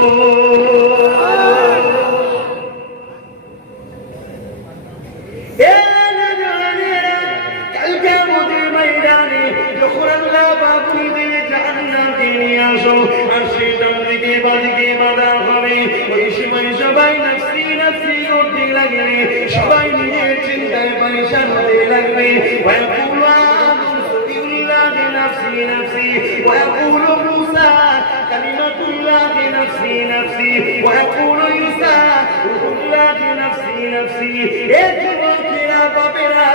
কালকে আমাদের ময়দানে যখন আল্লাহ বাবুল দিলে জান্নাতে নিয়ে আসো, আর সেই ডানদিকে বাদিকে বাধা হবে, ওই সময় সবাই নাফসি নাফসি করতে লাগবে, সবাই নিজের চিন্তায় পরেশান হতে লাগবে। ওয়াকুলু আদুল্লাহি নাফসি নাফসি ওয়াকুলু মুসা কালিমাতুল্লাহি নাফসি নাফসি ওয়াকুলু ইসা রুহুল্লাহি নাফসি নাফসি। এ যুবকেরা বাবেরা,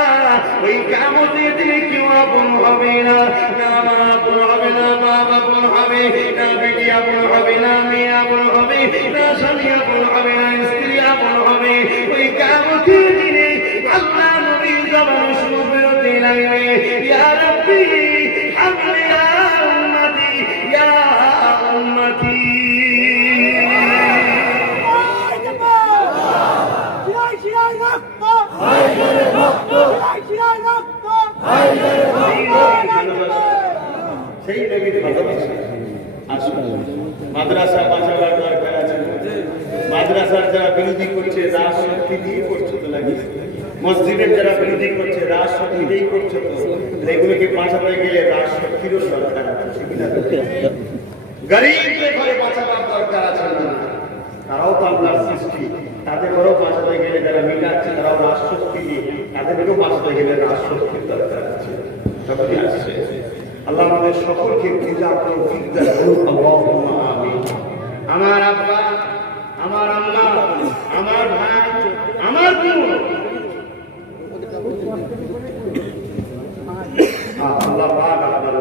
ওই কিয়ামতের দিনে কেউ আপন হবে না, না মা আপন হবে না, বাপ আপন হবে না, বেটি আপন হবে না, মেয়ে আপন হবে না, স্বামী আপন হবে না, স্ত্রী আপন হবে। ওই কিয়ামতের দিনে আল্লাহ নবীর জবান শুনে বেরোতে লাগবে, ইয়া রাব্বি হাবলি ইয়া উম্মতি ইয়া উম্মতি। সেই নবীর ভালোবাসা মাদ্রাসা বাঁচাবার দরকার আছে। মাদ্রাসার যারা বিরোধী করছে রাজশক্তি দিয়ে করছে তো লাগে, মসজিদের যারা বিরোধী করছে রাজশক্তি দিয়েই করছে তো, এগুলোকে বাঁচাতে গেলে রাজশক্তিরও দরকার আছে। গরিবদের ঘরে বাঁচাবার দরকার আছে না, তারাও তো আপনার সৃষ্টি, তাদের ঘরেও বাঁচাতে গেলে যারা মিলাচ্ছে তারাও রাজশক্তি দিয়ে, তাদেরকেও বাঁচাতে গেলে রাজশক্তির দরকার আছে। সকলে আসছে, আল্লাহ আমাদের সকলকে আমার আব্বা, আমার আম্মা, আমার ভাই, আমার বোন, আল্লাহ পাক আপনার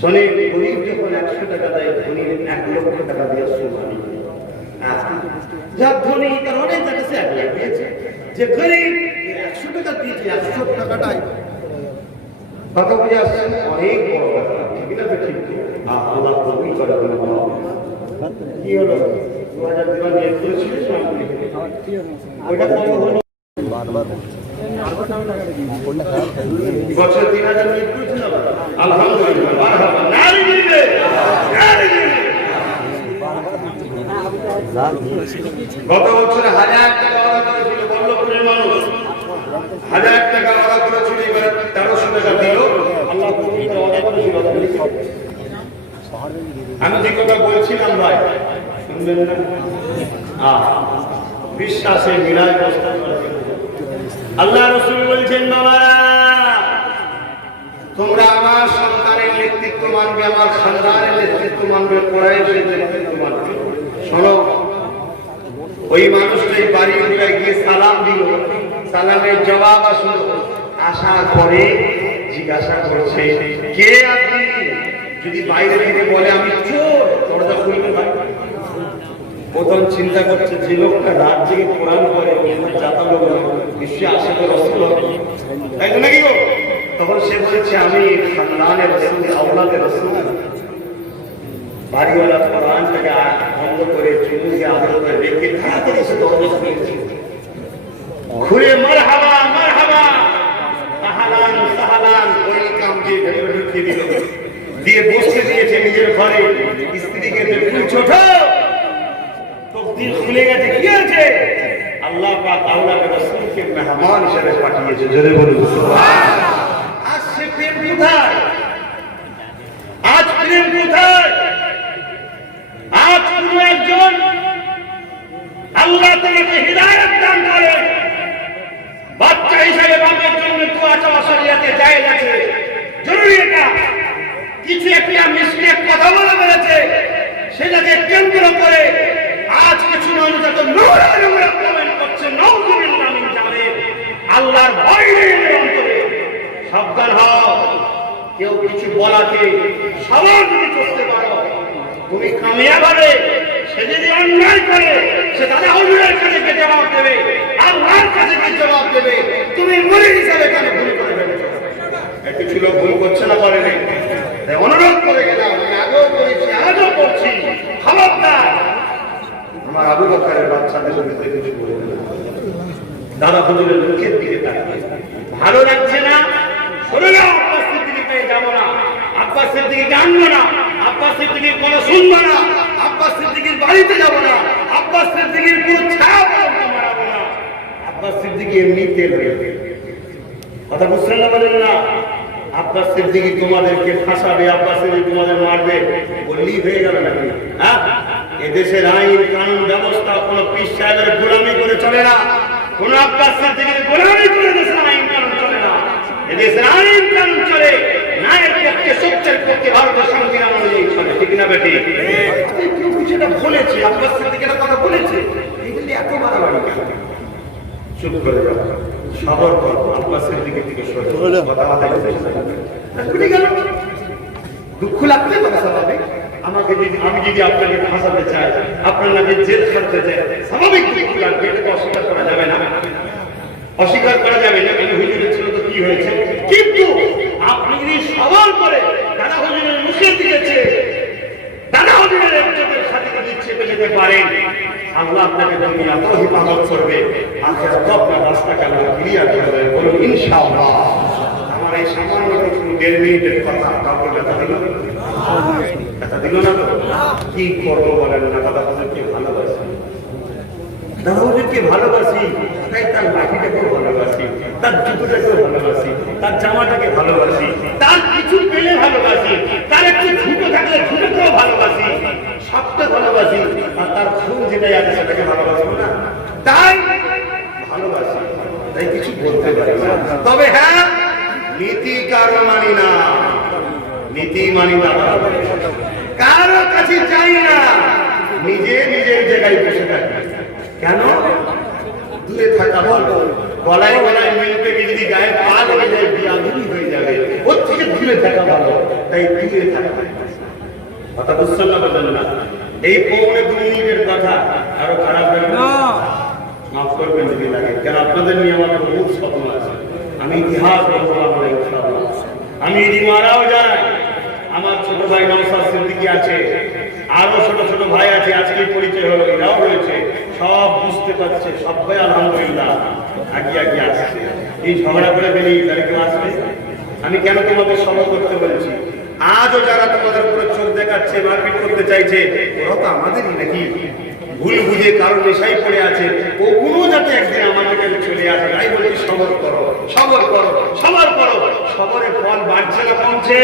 শোনেন, গরিব যখন 100 টাকা দেয়, ধনী 1 লক্ষ টাকা দিয়ে সুমানি। যার ধনী তার অনেক টাকা সে 1 লাখ দিয়েছে, যে গরিব 100 টাকা দিয়েছে, 100 টাকাটাই কথা বুঝে আসছে, অনেক বড় কথা, ঠিক না? ঠিক আল্লাহ কবুল করে। কি হলো 2000 নিয়ে করেছিল ওইটা কত হলো? বছর 3000 নিয়ে করেছিল, আলহামদুলিল্লাহ, মারহাবা, নারী দিবে, নারী দিবে। গত বছর 1000 টাকা ওরা করেছিল, বল্লভপুরের মানুষ 1000 টাকা ওরা করেছিল, এবার 1300 টাকা দিল। আল্লাহ কবুল করে ওরা করেছিল। আমি যে কথা বলছিলাম ভাই, শুনবেন না? বিশ্বাসে মিলায় কষ্ট করে। আল্লাহ রাসূল বলছেন, বাবা তোমরা আমার সন্তানের নেতৃত্ব মানবে, আমার খানদানের নেতৃত্ব মানবে, কুরাইশের নেতৃত্ব মানবে। শোনো, ওই মানুষটাই বাড়ি ঘুরে গিয়ে সালাম দিল, সালামের জবাব আসলো, আসার পরে জিজ্ঞাসা করছে, কে আপনি? যদি বাইরে থেকে বলে আমি চোর, দরজা খুলবে ভাই। প্রথম চিন্তা করছে, যে লোকটা রাত জেগে কোরআন করে জাতা লোক নিশ্চয়ই আসে তো রাসূল, তাই তো নাকি গো? তখন সে বলছে, আমি খানদানের রাসূল, আওলাদের রাসূল। বাড়িওয়ালা কোরআনটাকে বন্ধ করে চুমুকে আদর করে রেখে তাড়াতাড়ি এসে দরজা খুলেছে, খুলে মারহাবা মারহাবা আহলান সাহলান ওয়েলকাম দিয়ে ভেতরে ঢুকিয়ে দিল, দিয়ে বসতে দিয়েছে নিজের ঘরে। স্ত্রীকে ছোট তকদীর খুলে গেছে, কি আছে? আল্লাহ পাক আওলাদের রাসূলকে মেহমান হিসেবে পাঠিয়েছে। জোরে বলুন সুবহানাল্লাহ। আজ সে প্রেম কোথায়? আজ প্রেম কোথায়? আজ কোন একজন আল্লাহ তাআলাকে হিদায়াত দান করে, বাচ্চা হিসেবে বাবার জন্য দোয়া চাওয়া শরীয়তে জায়েজ আছে, জরুরি এটা। কিছু একটা মিসটেক কথা বলে ফেলেছে, সেটাকে কেন্দ্র করে আজ কিছু মানুষ এত নোংরা নোংরা কমেন্ট করছে, নাউযুবিল্লাহ মিন যালিক। আল্লাহর ভয় নেই অন্তরে, সাবধান হও। কেউ কিছু বলাকে সবার যদি করতে পারো, তুমি কামিয়াব হবে। সে যদি অন্যায় করে, সে তাদের অন্যায় করে জবাব দেবে, আল্লাহর কাছে কি জবাব দেবে? তুমি মুরিদ হিসাবে কেন ভুল করে ফেলেছো? কিছু লোক ভুল করছে না, করে নেই, অনুরোধ করে গেলাম, আমি আগেও করেছি, আজও করছি, খবরদার আমার আবু বকরের বাচ্চাদের বিরুদ্ধে কিছু বলে না। দাদা হুজুরের মুখের দিকে তাকিয়ে ভালো লাগছে না, সরে যাও, আব্বাসের দিকে পেয়ে যাবো না, আব্বাসের দিকে জানবো না, আব্বাস সিদ্দিকীর কোনো শুনবো না, আব্বাস সিদ্দিকীর বাড়িতে যাব না, আব্বাস সিদ্দিকীর কোনো ছায়া পর্যন্ত মারাবো না। আব্বাস সিদ্দিকী এমনি তেল হয়ে কথা বুঝছেন না, বলেন না? আব্বাস সিদ্দিকী তোমাদেরকে ফাঁসাবে, আব্বাস সিদ্দিকী তোমাদের মারবে বললেই হয়ে গেল নাকি? হ্যাঁ, এদেশের আইন কানুন ব্যবস্থা কোন পীর সাহেবের গোলামি করে চলে না, কোন আব্বাস সিদ্দিকীর গোলামি করে দেশের আইন কানুন চলে না। এদেশের আইন কানুন চলে ন্যায়ের পক্ষে, সত্যের পক্ষে, ভারতের সংবিধান অনুযায়ী চলে, ঠিক না বেটি? কেউ কিছুটা বলেছে, আব্বাস সিদ্দিকী একটা কথা বলেছে, এইগুলি এত বাড়াবাড়ি কেন? চুপ করে যাও, সবর করো, আব্বাস সিদ্দিকীর দিকে সরে কথা ভুলে গেল। দুঃখ লাগতে পারে স্বাভাবিক, আমাকে যদি আমি যদি আপনাকে ফাঁসাতে চাই, আপনার নাকি জেল খাটতে চাই, স্বাভাবিক দুঃখ লাগবে, এটাকে অস্বীকার করা যাবে না, অস্বীকার করা যাবে না। কিন্তু হুজুরের ছিল তো কি হয়েছে? কিন্তু আপনি যদি সবার করে দাদা হুজুরের মুখের দিয়েছে, দাদা হুজুরের একজনের সাথে যদি চেপে যেতে পারেন, আল্লাহ আপনাকে দুনিয়া তো হিফাজত করবে, আখিরাতে আপনার রাস্তাকে আল্লাহ ক্লিয়ার করে দেবে। বলুন ইনশাআল্লাহ। আমার এই সামান্য কিছু 1.5 মিনিটের কথা কাউকে ব্যথা দিল না? ব্যথা দিল না তো? কি করবো বলেন না? দাদা হুজুরকে ভালোবাসি, দাদা হুজুরকে ভালোবাসি, তাই তার লাঠিটাকেও ভালোবাসি, তার জুতোটাকেও ভালোবাসি, তার জামাটাকে ভালোবাসি, তার কিছু পেলে ভালোবাসি, তার একটু ঝুঁটো থাকলে ঝুঁটোকেও ভালোবাসি, সবটা ভালোবাসি, আর তার ফুল যেটাই আছে সেটাকে ভালোবাসবো না? তাই ভালোবাসি, তাই কিছু বলতে পারি না। তবে হ্যাঁ, নীতি কারো মানি না, নীতি মানি না, কারো কাছে চাই না, নিজে নিজের জায়গায় বসে থাকি। কেন? দূরে থাকা ভালো, গলায় গলায় মিলতে গিয়ে যদি গায়ে পা লেগে যায় বিয়াদুনি হয়ে যাবে, ওর থেকে দূরে থাকা ভালো, তাই দূরে থাকা। কথা বুঝছেন না, বলেন না? এই 1.5 মিনিটের কথা আরো খারাপ লাগে না, মাফ করবেন যদি লাগে, কেন আপনাদের নিয়ে আমার বহুত স্বপ্ন আছে, আমি ইতিহাস বলবো না ইনশাআল্লাহ। আমি যদি মারাও যাই, আমার ছোট ভাই নওশাদ সিদ্দিকী আছে, আরো ছোট ছোট ভাই আছে, আজকে পরিচয় হলো, এরাও রয়েছে, সব বুঝতে পারছে, সবাই আলহামদুলিল্লাহ আগে আগে আসছে। এই ঝগড়া করে বেরিয়ে তাহলে কেউ আসবে? আমি কেন তোমাদের সভা করতে বলছি? আজও যারা তোমাদের উপরে চোখ দেখাচ্ছে, মারপিট করতে চাইছে, ওরা তো আমাদেরই নাকি? ভুল বুঝে কারো নেশায় পড়ে আছে, ওগুলো যাতে একদিন আমাদের কাছে চলে আসে, তাই বলছি সবর করো, সবর করো, সবর করো। সবরের ফল বাড়ছে না কমছে?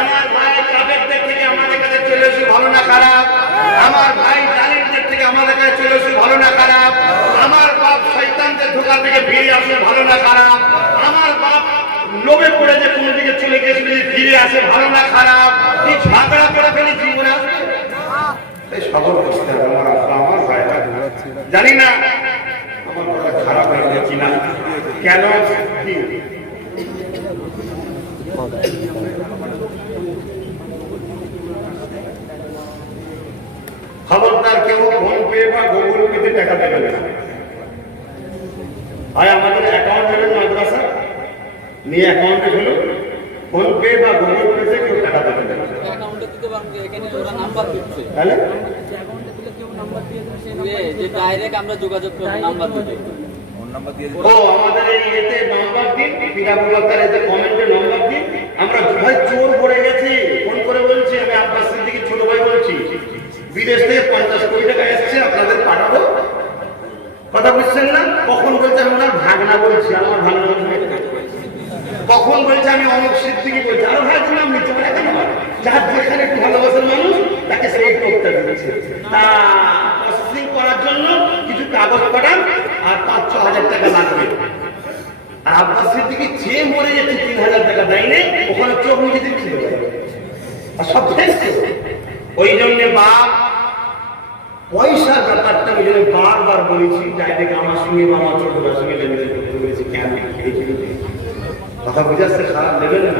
আমার ভাই কাফেরদের থেকে আমাদের কাছে চলে এসে ভালো না খারাপ? আমার ভাই জালিমদের থেকে আমাদের কাছে চলে এসে ভালো না খারাপ? আমার বাপ শয়তানদের ধোঁকা থেকে ফিরে আসে ভালো না খারাপ? আমার বাপ লোভে পড়ে যে কোনো দিকে চলে গেছে ফিরে আসে ভালো না খারাপ? এই ঝগড়া করে ফেলে জীবনে আসবে, এই সবর করতে হবে। আমার ভাইরা জানি না আমার কথা খারাপ লাগবে কিনা, কেন কি খবরদার কেউ ফোন পে বা গুগল পেতে টাকা দেবে না। আর আমাদের অ্যাকাউন্ট নেবেন মাদ্রাসা নিয়ে অ্যাকাউন্টে হলো, ফোন পে বা গুগল পেতে কেউ টাকা দেবে না। অ্যাকাউন্টে দিতে পারবে, এখানে ওরা নাম্বার দিচ্ছে, তাহলে অ্যাকাউন্টে দিলে কেউ নাম্বার দিয়ে দেবে, সেই নাম্বার যে ডাইরেক্ট আমরা যোগাযোগ করব, নাম্বার দিতে নাম্বার দিয়ে ও আমাদের এই এতে নাম্বার দিন, পিরাবুলাতার এতে কমেন্টে নাম্বার দিন। আমরা ভাই চোর পড়ে গেছি, ফোন করে বলছি আমি আব্বাস সিদ্দিকীর ছোট ভাই বলছি, বিদেশ থেকে 50 কোটি টাকা এসেছে, আপনাদের পাঠাবো। কথা বুঝছেন না? কখন বলছে আমরা ভাগনা বলছি, আমার ভাগনা বলছি, কখন বলছে আমি অমুক সিদ্দিকী বলছি, আরো ভাই নাম নিতে পারে কেন? যার যেখানে একটু ভালোবাসার মানুষ তাকে সেই করতে দিচ্ছে, তা প্রসেসিং করার জন্য কিছু কাগজ পাঠান আর 5-6 হাজার টাকা লাগবে। আর আব্বাস সিদ্দিকী যে মরে গেছে 3,000 টাকা দেয়নি, ওখানে চোখ মুখে দিচ্ছে আর সব ফেলছে। ওই জন্য বাপ পয়সার ব্যাপারটা ওই জন্য বারবার বলেছি, ডাইরেক্ট আমার সঙ্গে বা আমার ছোট ভাইয়ের সঙ্গে লেনদেন করতে বলেছি। কেন কথা বুঝাচ্ছে, খারাপ নেবেন না।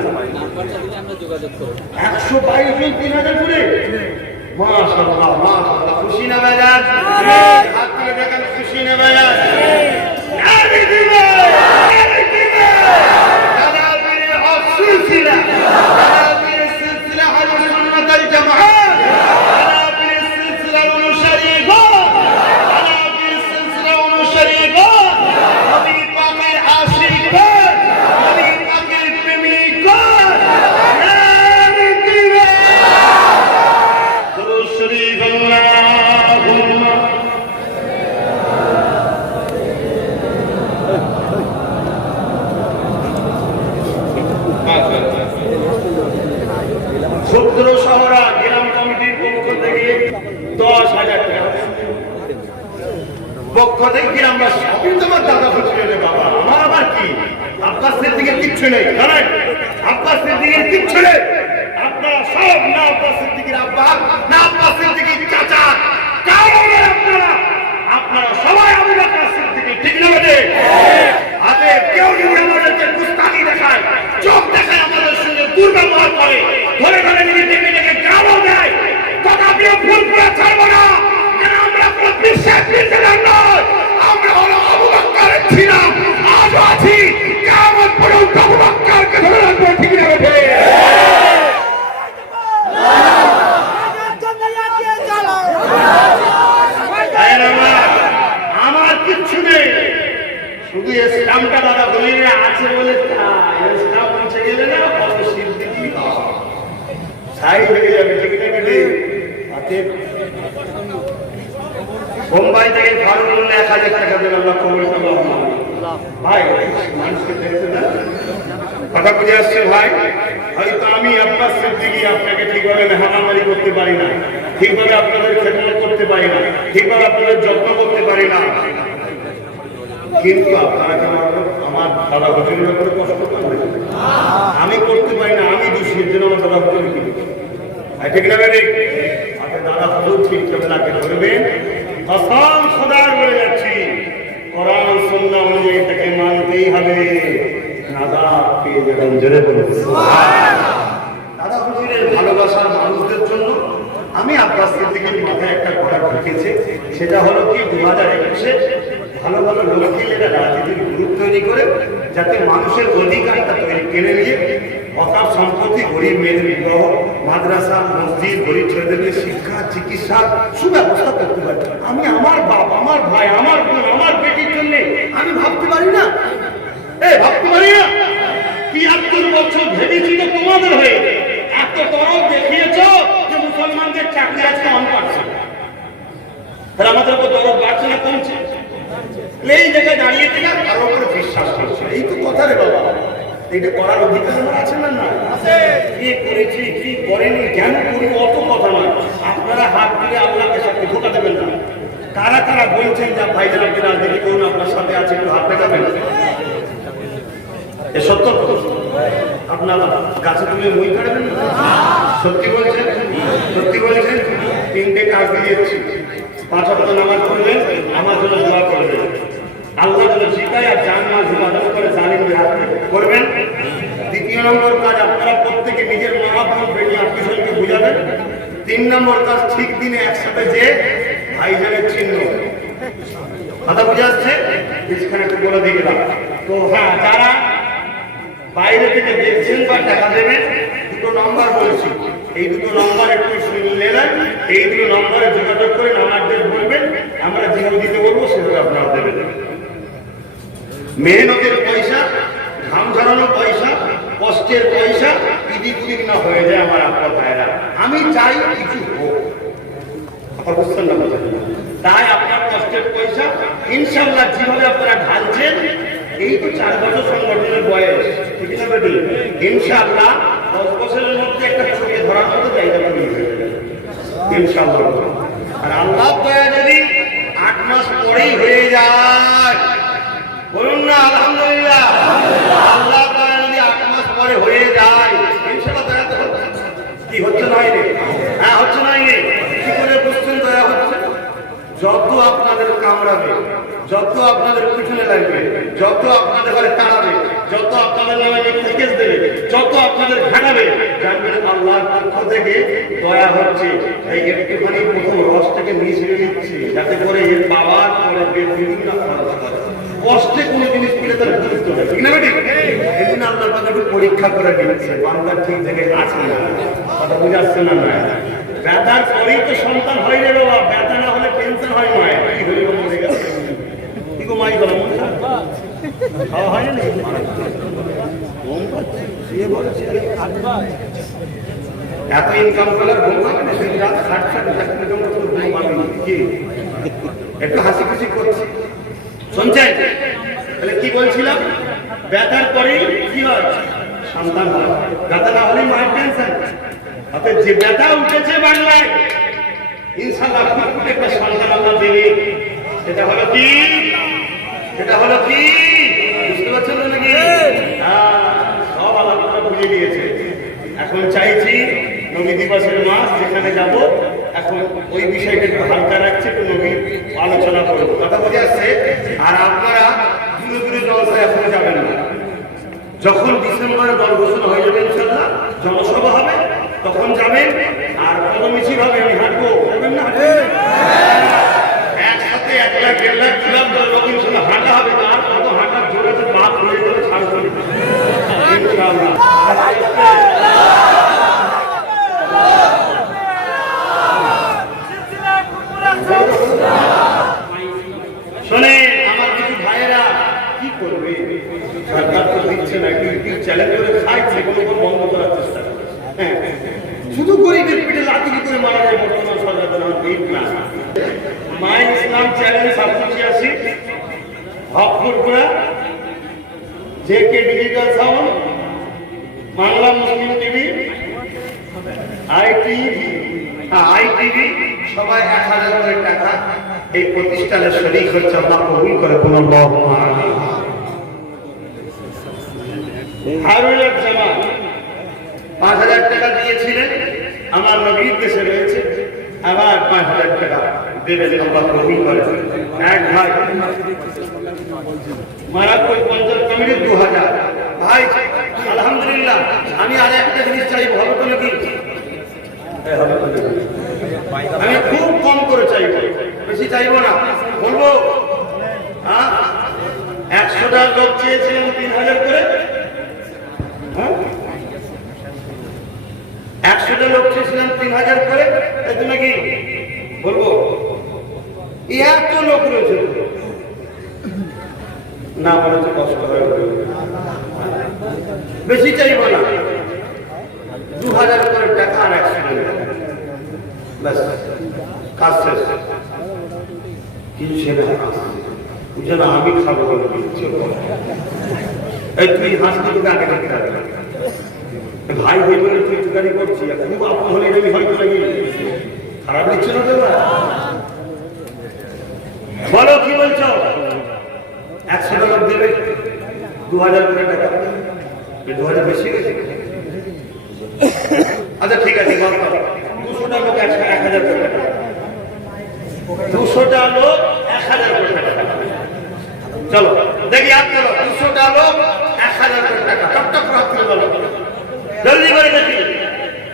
122 জন 3,000 করে, মাশাআল্লাহ মাশাআল্লাহ, খুশি না বাজার? হাত তুলে দেখেন, খুশি না বাজার? আমি দিব, আমি দিব। দাদা পীরের সিলসিলা, দাদা পীরের সিলসিলা আহলে সুন্নাত ওয়াল জামাআত, দাদা পীরের সিলসিলা অনুসারীগণ, দাদা পীরের সিলসিলা অনুসারীগণ, নবী পাকের আশিকগণ, নবী পাকের প্রেমিকগণ, আমি দিব। রুদ্র শহরা গ্রাম কমিটির পক্ষ থেকে 10,000 টাকা পক্ষ থেকে গ্রামরা সবই তোমার দাদা হুজুরের বাবা। আমার আবার কি, আব্বাস সিদ্দিকের কিচ্ছু নেই, জানেন? আব্বাস সিদ্দিকের কিচ্ছু নেই। আপনারা সব না আব্বাস সিদ্দিকের আব্বা, না আব্বাস সিদ্দিকের চাচা, কারণ আপনারা সবাই আবু বকর সিদ্দিকের, ঠিক না বেটে? হাতে কেউ যদি আমাদেরকে গুস্তাখি দেখায়, চোখ দেখায়, আমাদের সঙ্গে দুর্ব্যবহার করে, ধরে ধরে নিজেকে গালও দেয়, তথাপিও ভুল করে ছাড়বো না। কেন আমরা কোনো বিশ্বাস বিরোধীরা নয়, আমরা হলো আবু বকরের ছিলাম, আজও আছি, কিয়ামত পর্যন্ত আবু বকরকে ধরে রাখবো, ঠিক না বেটে? আমার কিচ্ছু নেই, শুধু ইসলামটা দাদা বলি আছে বলে ইসলাম পৌঁছে গেলে না কত সিদ্দিকি ছাই হয়ে যাবে, ঠিক না বেটে? বোম্বাই থেকে ফারুক বললে 1,000 টাকা দেন, আল্লাহ কবুল করুন। ভাই মানুষকে দেখতে না, কথা বুঝে আসছে ভাই? হয়তো আমি আব্বাস সিদ্দিকী আপনাকে ঠিকভাবে মেহমানদারি করতে পারি না, ঠিকভাবে আপনাদের খেদমত করতে পারি না, ঠিকভাবে আপনাদের যত্ন করতে পারি না, কিন্তু আপনারা কেন আমার দাদা হুজুরের উপরে কষ্ট করেন? আমি করতে পারি না, আমি দোষী, জন্য আমার দাদা হুজুর কি ঠিক না বেটে? আপনার দাদা হুজুর ঠিক তাকে ধরবেন, কসম খোদার বলে যাচ্ছি, কোরআন সুন্নাহ অনুযায়ী তাকে মানতেই হবে, নাজাত পেয়ে যাবেন। জোরে বলুন সুবহানাল্লাহ। দাদা হুজুরের ভালোবাসার মানুষদের জন্য আমি আব্বাস সিদ্দিকীর মাথায় একটা কথা ঢুকেছে, সেটা হলো কি 2021-এ ভালো ভালো লোককে এরা রাজনীতির গ্রুপ তৈরি করে যাতে মানুষের অধিকারটা কেড়ে নিয়ে অকাপ সম্পত্তি, গরিব মেয়েদের বিবাহ, মাদ্রাসা, মসজিদ, গরিব ছেলেদেরকে শিক্ষা, চিকিৎসা সুব্যবস্থা করতে পারি। আমি আমার বাপ, আমার ভাই, আমার বোন, আমার বেটির জন্য আমি ভাবতে পারি না? ভাবতে পারি না? ৭৩ বছর ভেবেছিল তোমাদের হয়ে, এত তরফ দেখিয়েছ যে মুসলমানদের চাকরি আজকে অন পাচ্ছে, তাহলে আমাদের উপর তরফ বাড়ছে না কমছে? এই জায়গায় দাঁড়িয়ে থেকে কারোর উপরে বিশ্বাস করছে, এই তো কথা রে বাবা। এটা করার অধিকার আমার আছে না? না আছে। কি করেছি কি করেনি জ্ঞান করবো অত কথা নয়, আপনারা হাত দিয়ে আল্লাহকে সাথে ধোকা দেবেন না। কারা কারা বলছেন যে ভাইজান আপনি রাজনীতি করুন, আপনার সাথে আছে, একটু হাত দেখাবেন? এ সত্য আপনারা গাছে তুলে মই কাটবেন না? সত্যি বলছেন? সত্যি বলছেন? 3টে কাজ দিয়েছি, 5 ওয়াক্ত নামাজ পড়বেন, আমার জন্য দোয়া করবেন, আল্লাহ যেন শিখায় আর জান মাল হিফাজত করে জালিমদের হাত থেকে করবেন। 2 নম্বর কাজ, আপনারা প্রত্যেকে নিজের মা বোন বেটি আত্মীয়কে বুঝাবেন। 3 নম্বর কাজ, ঠিক দিনে একসাথে যে ভাইজানের চিহ্ন, কথা বুঝে আসছে? এখানে একটু বলে দিয়ে গেলাম তো। হ্যাঁ, যারা বাইরে থেকে দেখছেন বা টাকা দেবেন, 2 নম্বর বলছি, এই 2 নম্বর একটু শুনলে না, এই 2 নম্বরে যোগাযোগ করে আমাদের বলবেন, আমরা যেভাবে দিতে বলবো সেভাবে আপনারা দেবেন। মেহনতের পয়সা, ঘাম ঝরানো পয়সা, কষ্টের পয়সা ইদিক উদিক না হয়ে যায় আমার আপনার ভাইরা। আমি চাই কিছু হোক, কথা বুঝছেন না? তাই আপনার কষ্টের পয়সা ইনশাআল্লাহ যেভাবে আপনারা ঢালছেন, এই তো 4 বছর সংগঠনের বয়স, ঠিক না বেটি? ইনশাআল্লাহ 10 বছরের মধ্যে একটা ছড়িয়ে ধরার মতো জায়গা তৈরি হয়ে যাবে ইনশাআল্লাহ। আর আল্লাহ দয়া যদি 8 মাস পরেই হয়ে যায়, বলুন না আলহামদুলিল্লাহ। আল্লাহ দয়া যদি 8 মাস পরে হয়ে যায়, ইনশাআল্লাহ দয়া তো কি হচ্ছে না? হ্যাঁ হচ্ছে না? কি করে বুঝছেন দয়া হচ্ছে? যত আপনাদের কামড়াবে, যত আপনাদের পিছনে লাগবে, যত আপনাদের ঘরে তাড়াবে, যত আপনাদের নামে কেস দেবে, যত আপনাদের ঘাটাবে, জানবেন আল্লাহর পক্ষ থেকে দয়া হচ্ছে। তাই একটুখানি প্রথম রসটাকে মিশিয়ে দিচ্ছি, যাতে করে এর পাওয়ার পরে বিভিন্ন কষ্টে কোনো জিনিস পেলে তার গুরুত্ব দেয়, ঠিক না বেটি? এই জন্য আল্লাহর পাশে একটু পরীক্ষা করে দিচ্ছে বাংলার ঠিক থেকে আছে না, কথা বুঝে আসছে না? না, ব্যথার পরেই তো সন্তান হয় রে বাবা, ব্যথা না হলে টেনশন হয় মায়ের। কি হইল মরে গেছে, কি গো মাই গেল, মন খাওয়া হয় না? এত ইনকাম করলে ঘুম পাবে না, সেই রাত 60 ইনকাম করতে ঘুম পাবে কি? একটু হাসি খুশি করছি, শুনছেন? তাহলে কি বলছিলাম, ব্যথার পরেই কি হয়? সন্তান হয়। ব্যথা না হলেই মায়ের টেনশন, অর্থাৎ যে ব্যথা উঠেছে বাংলায় ইনশাআল্লাহ একটা সন্তান আল্লাহ দেবে। সেটা হলো কি? সেটা হলো কি? বুঝতে পারছেন নাকি? সব আল্লাহ বুঝে দিয়েছে। এখন চাইছি নবী দিবসের মাস যেখানে যাব এখন ওই বিষয়টা একটু হালকা রাখছে, একটু নবী আলোচনা করবো, কথা বুঝে আসছে। আর আপনারা দূরে দূরে জলসায় এখনো যাবেন না। যখন ডিসেম্বরে দল ঘোষণা হয়ে যাবে ইনশাআল্লাহ, জনসভা হবে তখন যাবেন। আর পদমিছিল হবে, আমি হাঁটবো, যাবেন না? একসাথে 1 লাখ 1.5 লাখ ক্লাব দল ইনশাআল্লাহ হাঁটা হবে। আর কত হাঁটার জোর আছে, বাপ হয়ে গেলে ছাড় করে ইনশাআল্লাহ। শোনে আমার কিছু ভাইয়েরা কি করবে, সরকার তো দিচ্ছে না, ইউটিউব চ্যানেল করে খাইছে, কোনো বন্ধ করার চেষ্টা করে। হ্যাঁ, শুধু গরিবের পেটে লাথি করে মারা যায় বর্তমান সরকার ঠিক না। মাই ইসলাম চ্যানেল 786 হকপুরপুরা JK digital sound, Bangla Muslim TV, ITV সবাই 1000 করে টাকা এই প্রতিষ্ঠানের শরীক হচ্ছে। আল্লাহ কবুল করে, কোন হারুল জামান 5000 টাকা দিয়েছিলেন, আমার নবীর দেশে রয়েছে, আবার 5000 টাকা দেবেন, আল্লাহ কবুল করে। এক ভাই মারাকপুর পঞ্চায়েত কমিটির 2000 ভাই, আলহামদুলিল্লাহ। আমি আর একটা জিনিস চাইবো, হবে তো নাকি? আমি খুব কম করে চাইবো, বেশি চাইবো না, বলবো 100টা লোক চেয়েছিলেন 3000 করে, 100টা লোক চেয়েছিলেন 3000 করে, তাই নাকি? বলবো এত লোক রয়েছে না, মনে হচ্ছে কষ্ট হয়ে বেশি চাইবো না, 2000 করে টাকা আর 100 কাজ শেষ। কিনছে না যেন আমি খাবো, এই তুই হাসতে তোকে আগে রাখতে হবে ভাই, হয়ে বলে তুই চুকারি করছি, খুব আপন হলে আমি হয়তো লাগি খারাপ দিচ্ছে না। বলো কি বলছো? 100টা লোক দেবে 2000 করে টাকা, 2000 বেশি গেছে। আচ্ছা ঠিক আছে, 200টা লোক 1000 করে টাকা, 200টা লোক 1000 করে টাকা। চলো দেখি आप चलो 200টা লোক 1000 করে টাকা, টপ করে হাত বলো, জলদি করে দেখি।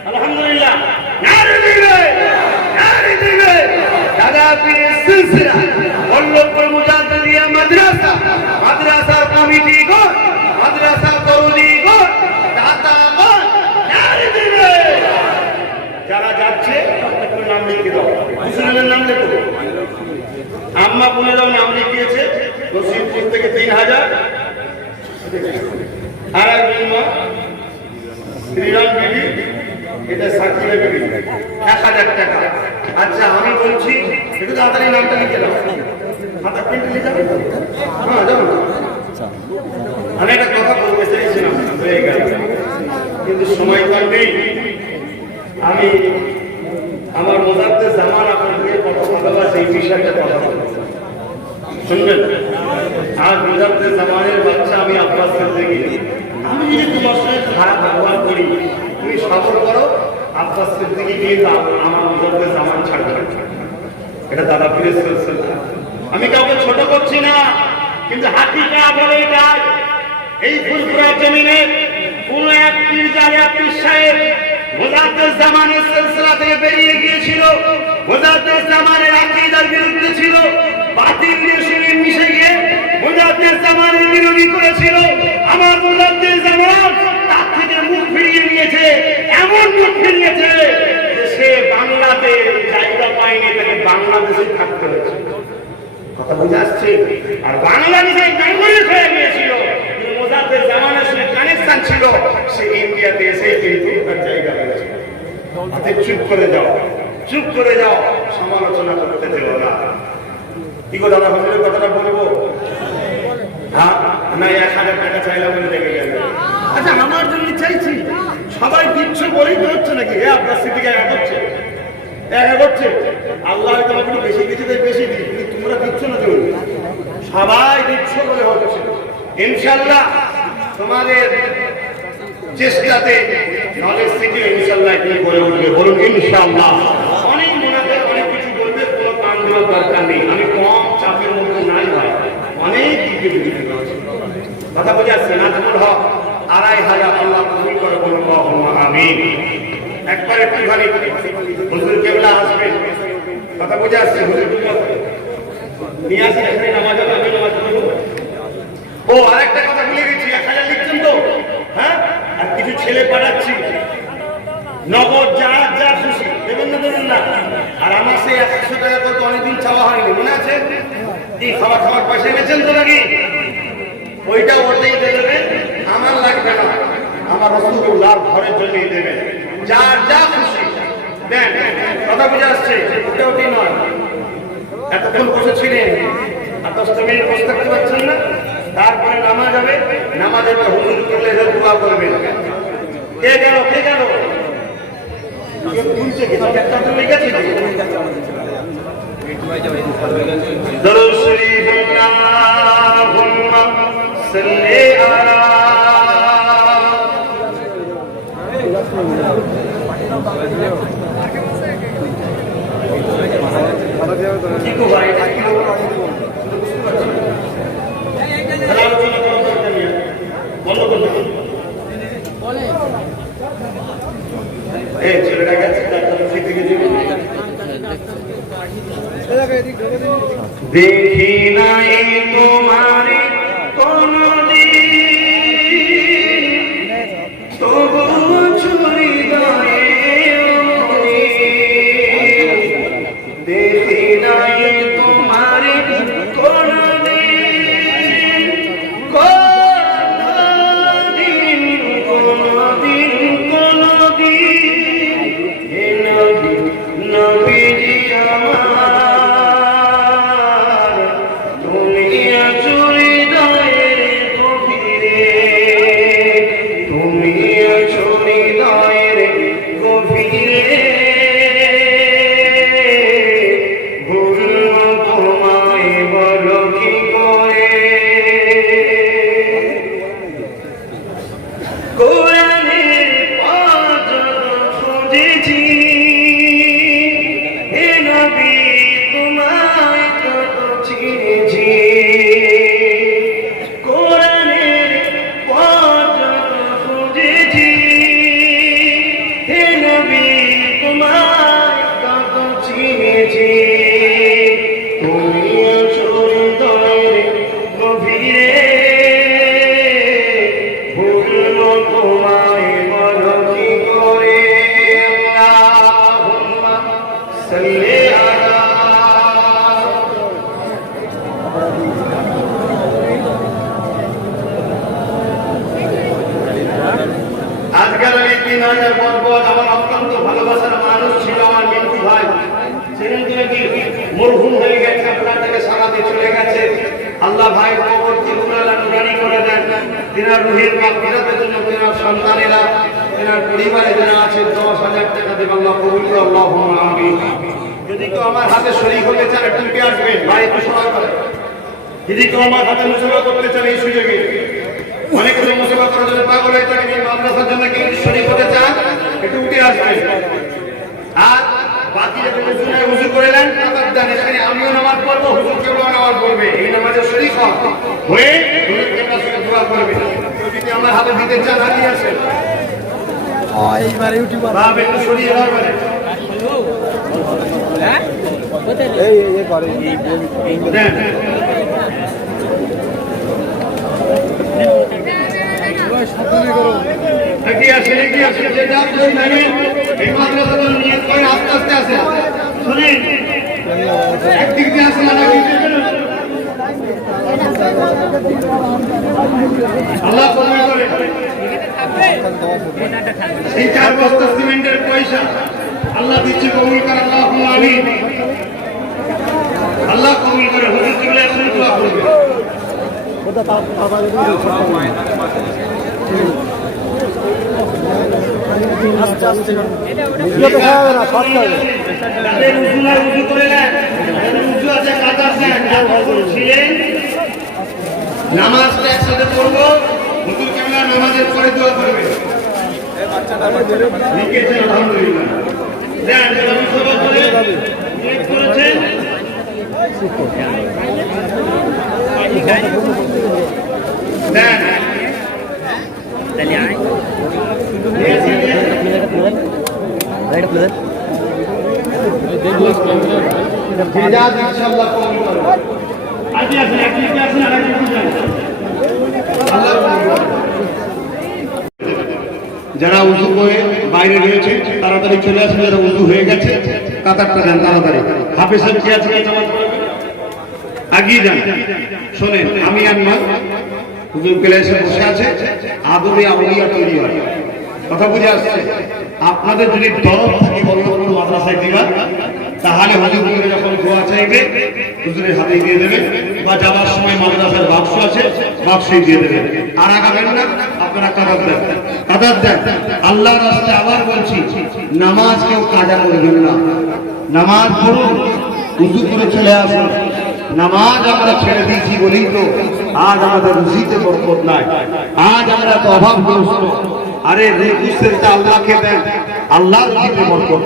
আলহামদুলিল্লাহ, নারে দিবে, নারে দিবে। দাদা পীরের সিলসিলা বল্লভপুর মুজাদ্দিদিয়া মাদ্রাসা, মাদ্রাসার কমিটি গণ, মাদ্রাসার তরুণী গণ, দাতাগণ, নারে দিবে। যারা যাচ্ছে একটু নাম লিখে দাও, মুসলিমের নাম লেখো। আম্মা বোনেরাও নাম লিখিয়েছে, নসিবপুর থেকে 3000, আর একজন মা শ্রীরাম বিবি, এটা সাকিরা বিবি 1000 টাকা। আচ্ছা আমি বলছি একটু তাড়াতাড়ি নামটা লিখে দাও, খাতা প্রিন্ট লিখে দাও। হ্যাঁ যাও, আমি একটা কথা বলতে চাইছিলাম, হয়ে গেল কিন্তু সময় তো নেই। আমি আমার মোজাদ্দেদ জামান আপনাদের কত ভালোবাসে এই বিষয়টা কথা বলবো, শুনবেন? আর মোজাদ্দেদ জামানের বাচ্চা আমি আব্বাস সিদ্দিকী, আমি যদি তোমার সঙ্গে খারাপ ব্যবহার করি তুমি সবর করো, আব্বাস সিদ্দিকী নিয়ে আমার মোজাদ্দেদ জামান ছাড়বে। এটা দাদা পীরের সিলসিলা, আমি কাউকে ছোট করছি না, কিন্তু হাকিকা বলে এটাই। এই ফুলপুরা জমিনে কোন এক পীর জালে পীর সাহেব মোজাদ্দেদ জামানের সিলসিলা থেকে বেরিয়ে গিয়েছিল, মোজাদ্দেদ জামানের আকীদার বিরুদ্ধে ছিল, বাতিল দিয়ে শিরিক মিশে গিয়ে মোজাদ্দেদ জামানের বিরোধী করেছিল। আমার মোজাদ্দেদ জামান তার থেকে মুখ ফিরিয়ে নিয়েছে, এমন মুখ ফিরিয়েছে যে সে বাংলাতে জায়গা পায়নি, তাকে বাংলাদেশে থাকতে হয়েছে। কথা বুঝে আসছে? আর বাংলাদেশে নাগরিক হয়ে গিয়েছিল, মোজাদ্দেদ জামানের সঙ্গে কানেকশন ছিল, সে ইন্ডিয়াতে এসে কিন্তু তার জায়গা পেয়েছে। চুপ করে যাও, চুপ করে যাও, সমালোচনা করতে দেব না। কি করে আমরা হুজুরের কথাটা বলবো? হ্যাঁ না, 1000 টাকা চাইলাম বলে দেখে গেল। আচ্ছা আমার জন্য চাইছি, সবাই দিচ্ছ বলেই তো হচ্ছে নাকি? আপনার সিটিকে একা করছে, একা করছে। আল্লাহ হয়তো আমাকে একটু বেশি দিচ্ছে, তাই বেশি দিই, কিন্তু তোমরা দিচ্ছ না তো, সবাই দিচ্ছ বলে হচ্ছে। ইনশাল্লাহ তোমাদের চেষ্টাতে নলেজ থেকে ইনশাল্লাহ কি বলে উঠবে, বলুন ইনশাল্লাহ। অনেক মোনাদের অনেক কিছু বলবে, কোনো কান দেওয়ার দরকার নেই। আমি কম চাপের মধ্যে নাই ভাই, অনেক দিকে দিকে কথা বোঝা যাচ্ছে না? তোমার হক 2500 আল্লাহ কবুল করে, বলুন আল্লাহুম্মা আমিন। একবার একটুখানি হুজুর কেবলা আসবেন, কথা বোঝা যাচ্ছে? হুজুর নিয়ে আসেন, এখানে নামাজ হবে, আমি নামাজ পড়বো। ও আরেকটা কথা ভুলে গেছি, 1000 লিখছেন তো? হ্যাঁ, আর কিছু ছেলে পাঠাচ্ছি, নগদ যা যা খুশি দেবেন না, দেবেন না। আর আমার সেই 100 টাকা তো অনেকদিন চাওয়া হয়নি, মনে আছে? এই খাবার খাবার পয়সা এনেছেন তো নাকি? ওইটা ওটাই দেবেন, আমার লাগবে না, আমার রাসূলুল্লাহর ঘরের জন্যই দেবেন। যার যা খুশি দেন, কথা বুঝে আসছে? ওটা ওটাই নয়। এতক্ষণ বসেছিলেন, আর 10 মিনিট বসে থাকতে পারছেন না? তারপরে নামাজ হবে, নামাজে হুজুর করলে দোয়া করবেন। কে গেল, কে গেল? দরুদ শরীফ আল্লাহুম্মা সাল্লি আলা ঠিক ভাই, বন্ধ করতে ছেলেটা গেছে, দেখি নাই তোমার কোনদিন, তবু চুরি গায়ে দেখি নাই তোমার কোনদিন, কোনদিন কোনদিন কোনদিন নবীজি আমার, তুমি আছো হৃদয়ের গভীরে, তুমি আছো হৃদয়ের গভীরে, ভুলবো তোমায় বলো কি করে? কোরআনের পাঠ খুঁজেছি, হে নবী তোমায় কত চিনেছি, কোরআনের পাঠ খুঁজেছি, হে নবী তোমায় কত চিনেছি, তুমি আছো হৃদয়ের গভীরে, ভুলবো তোমায় বলো কি করে? আল্লাহুম্মা সাল্লি আলা। আজকাল এই 3000 পর্বত আমার অত্যন্ত ভালোবাসার মানুষ ছিল, আমার মিন্টু ভাই, ছিলেন তো নাকি? মরহুম হয়ে গেছে, আপনার থেকে সারাতে চলে গেছে। আল্লাহ ভাই কবর জীবনালা নুরানি করে দেন, তিনার রুহের মাগফিরাতের জন্য তিনার সন্তানেরা, তিনার পরিবারে যারা আছে 10,000 টাকা দেব, আল্লাহ কবুল করে, আল্লাহুম্মা আমিন। যদি কেউ আমার হাতে শরীক হতে চান, একটু উঠে আসবেন ভাই, একটু সময় করে। যদি কেউ আমার হাতে মুসলমান করতে চান এই সুযোগে, অনেক মুসলমান করার জন্য পাগল হয়ে থাকেন, এই মাদ্রাসার জন্য কেউ শরীক হতে চান, একটু উঠে আসবেন। আর বাকি যখন হুজুর করে নেন, তাদের দেন, এখানে আমিও নামাজ পড়বো, হুজুর কেউ নামাজ পড়বে, এই নামাজের শরীক হয়ে হুজুর কেবলার সঙ্গে দোয়া করবে। কেউ যদি আমার হাতে দিতে চান, হাতে আসেন। এইবার ইউটিউবার বাপ একটু সরিয়ে রাখবেন। হ্যাঁ এই করে দেন। এগিয়ে আসেন, এগিয়ে আসেন, যে যা কিছু নেবেন এই মাদ্রাসাটা নিয়ে করে আস্তে আস্তে আসেন। শুনেন, একদিক দিয়ে আসেন, আর একদিক দিয়ে আল্লাহ কবুল করে। এই 4 বস্তা সিমেন্টের পয়সা আল্লাহ দিচ্ছে, কবুল করে, আল্লাহুম্মা আমিন। আল্লাহ কবুল করে, হুজুর কিবলা এখন দোয়া করবে। ওটা ভিডিওতে খাওয়া যাবে না, শর্ট খাবে। যাদের উজু নাই উজু করে নেন, যাদের উজু আছে কাতার দেন, যতক্ষণ ছিলেন নামাজটা একসাথে পড়বো, হুজুর কেমন নামাজের পরে দোয়া করবে। লিখেছেন আলহামদুলিল্লাহ। দেন আমি সবাই করে নিয়ত করেছেন। দেন ইনশাআল্লাহ কবুল করবে। আজকে আসেন, একদিকে আসেন, আর একদিকে যান। যারা উজু করে বাইরে রয়েছে তাড়াতাড়ি চলে আসেন, যারা উজু হয়ে গেছে কাতারটা দেন তাড়াতাড়ি। হাফেজ সাহেব কি আছে নামাজ পড়াবে, আগিয়ে যান। শোনেন, আমি আর নয়, হুজুর ক্লাসে বসে আছে, আদরে আউলিয়া তৈরি হয়। কথা বুঝে আসছে? আপনাদের যদি দরদ থাকে অন্য কোনো মাদ্রাসায় দিবা, তাহলে হুজুর যখন দোয়া চাইবে হুজুরের হাতে দিয়ে দেবে, বা যাওয়ার সময় মাদ্রাসার বাক্স আছে বাক্সে দিয়ে দেবে। আর আগাবেন না, আপনারা কাতার দেন, কাতার দেন। আল্লাহর রাস্তায় আবার বলছি, নামাজ কেউ কাজা করবেন না, নামাজ পড়ুন, উজু করে চলে আসুন। নামাজ আমরা ছেড়ে দিয়েছি বলি তো আজ আমাদের রুজিতে বরকত নাই, আজ আমরা তো অভাবগ্রস্ত। আরে রুজির আল্লাহকে দেন, আল্লাহর রুজিতে বরকত।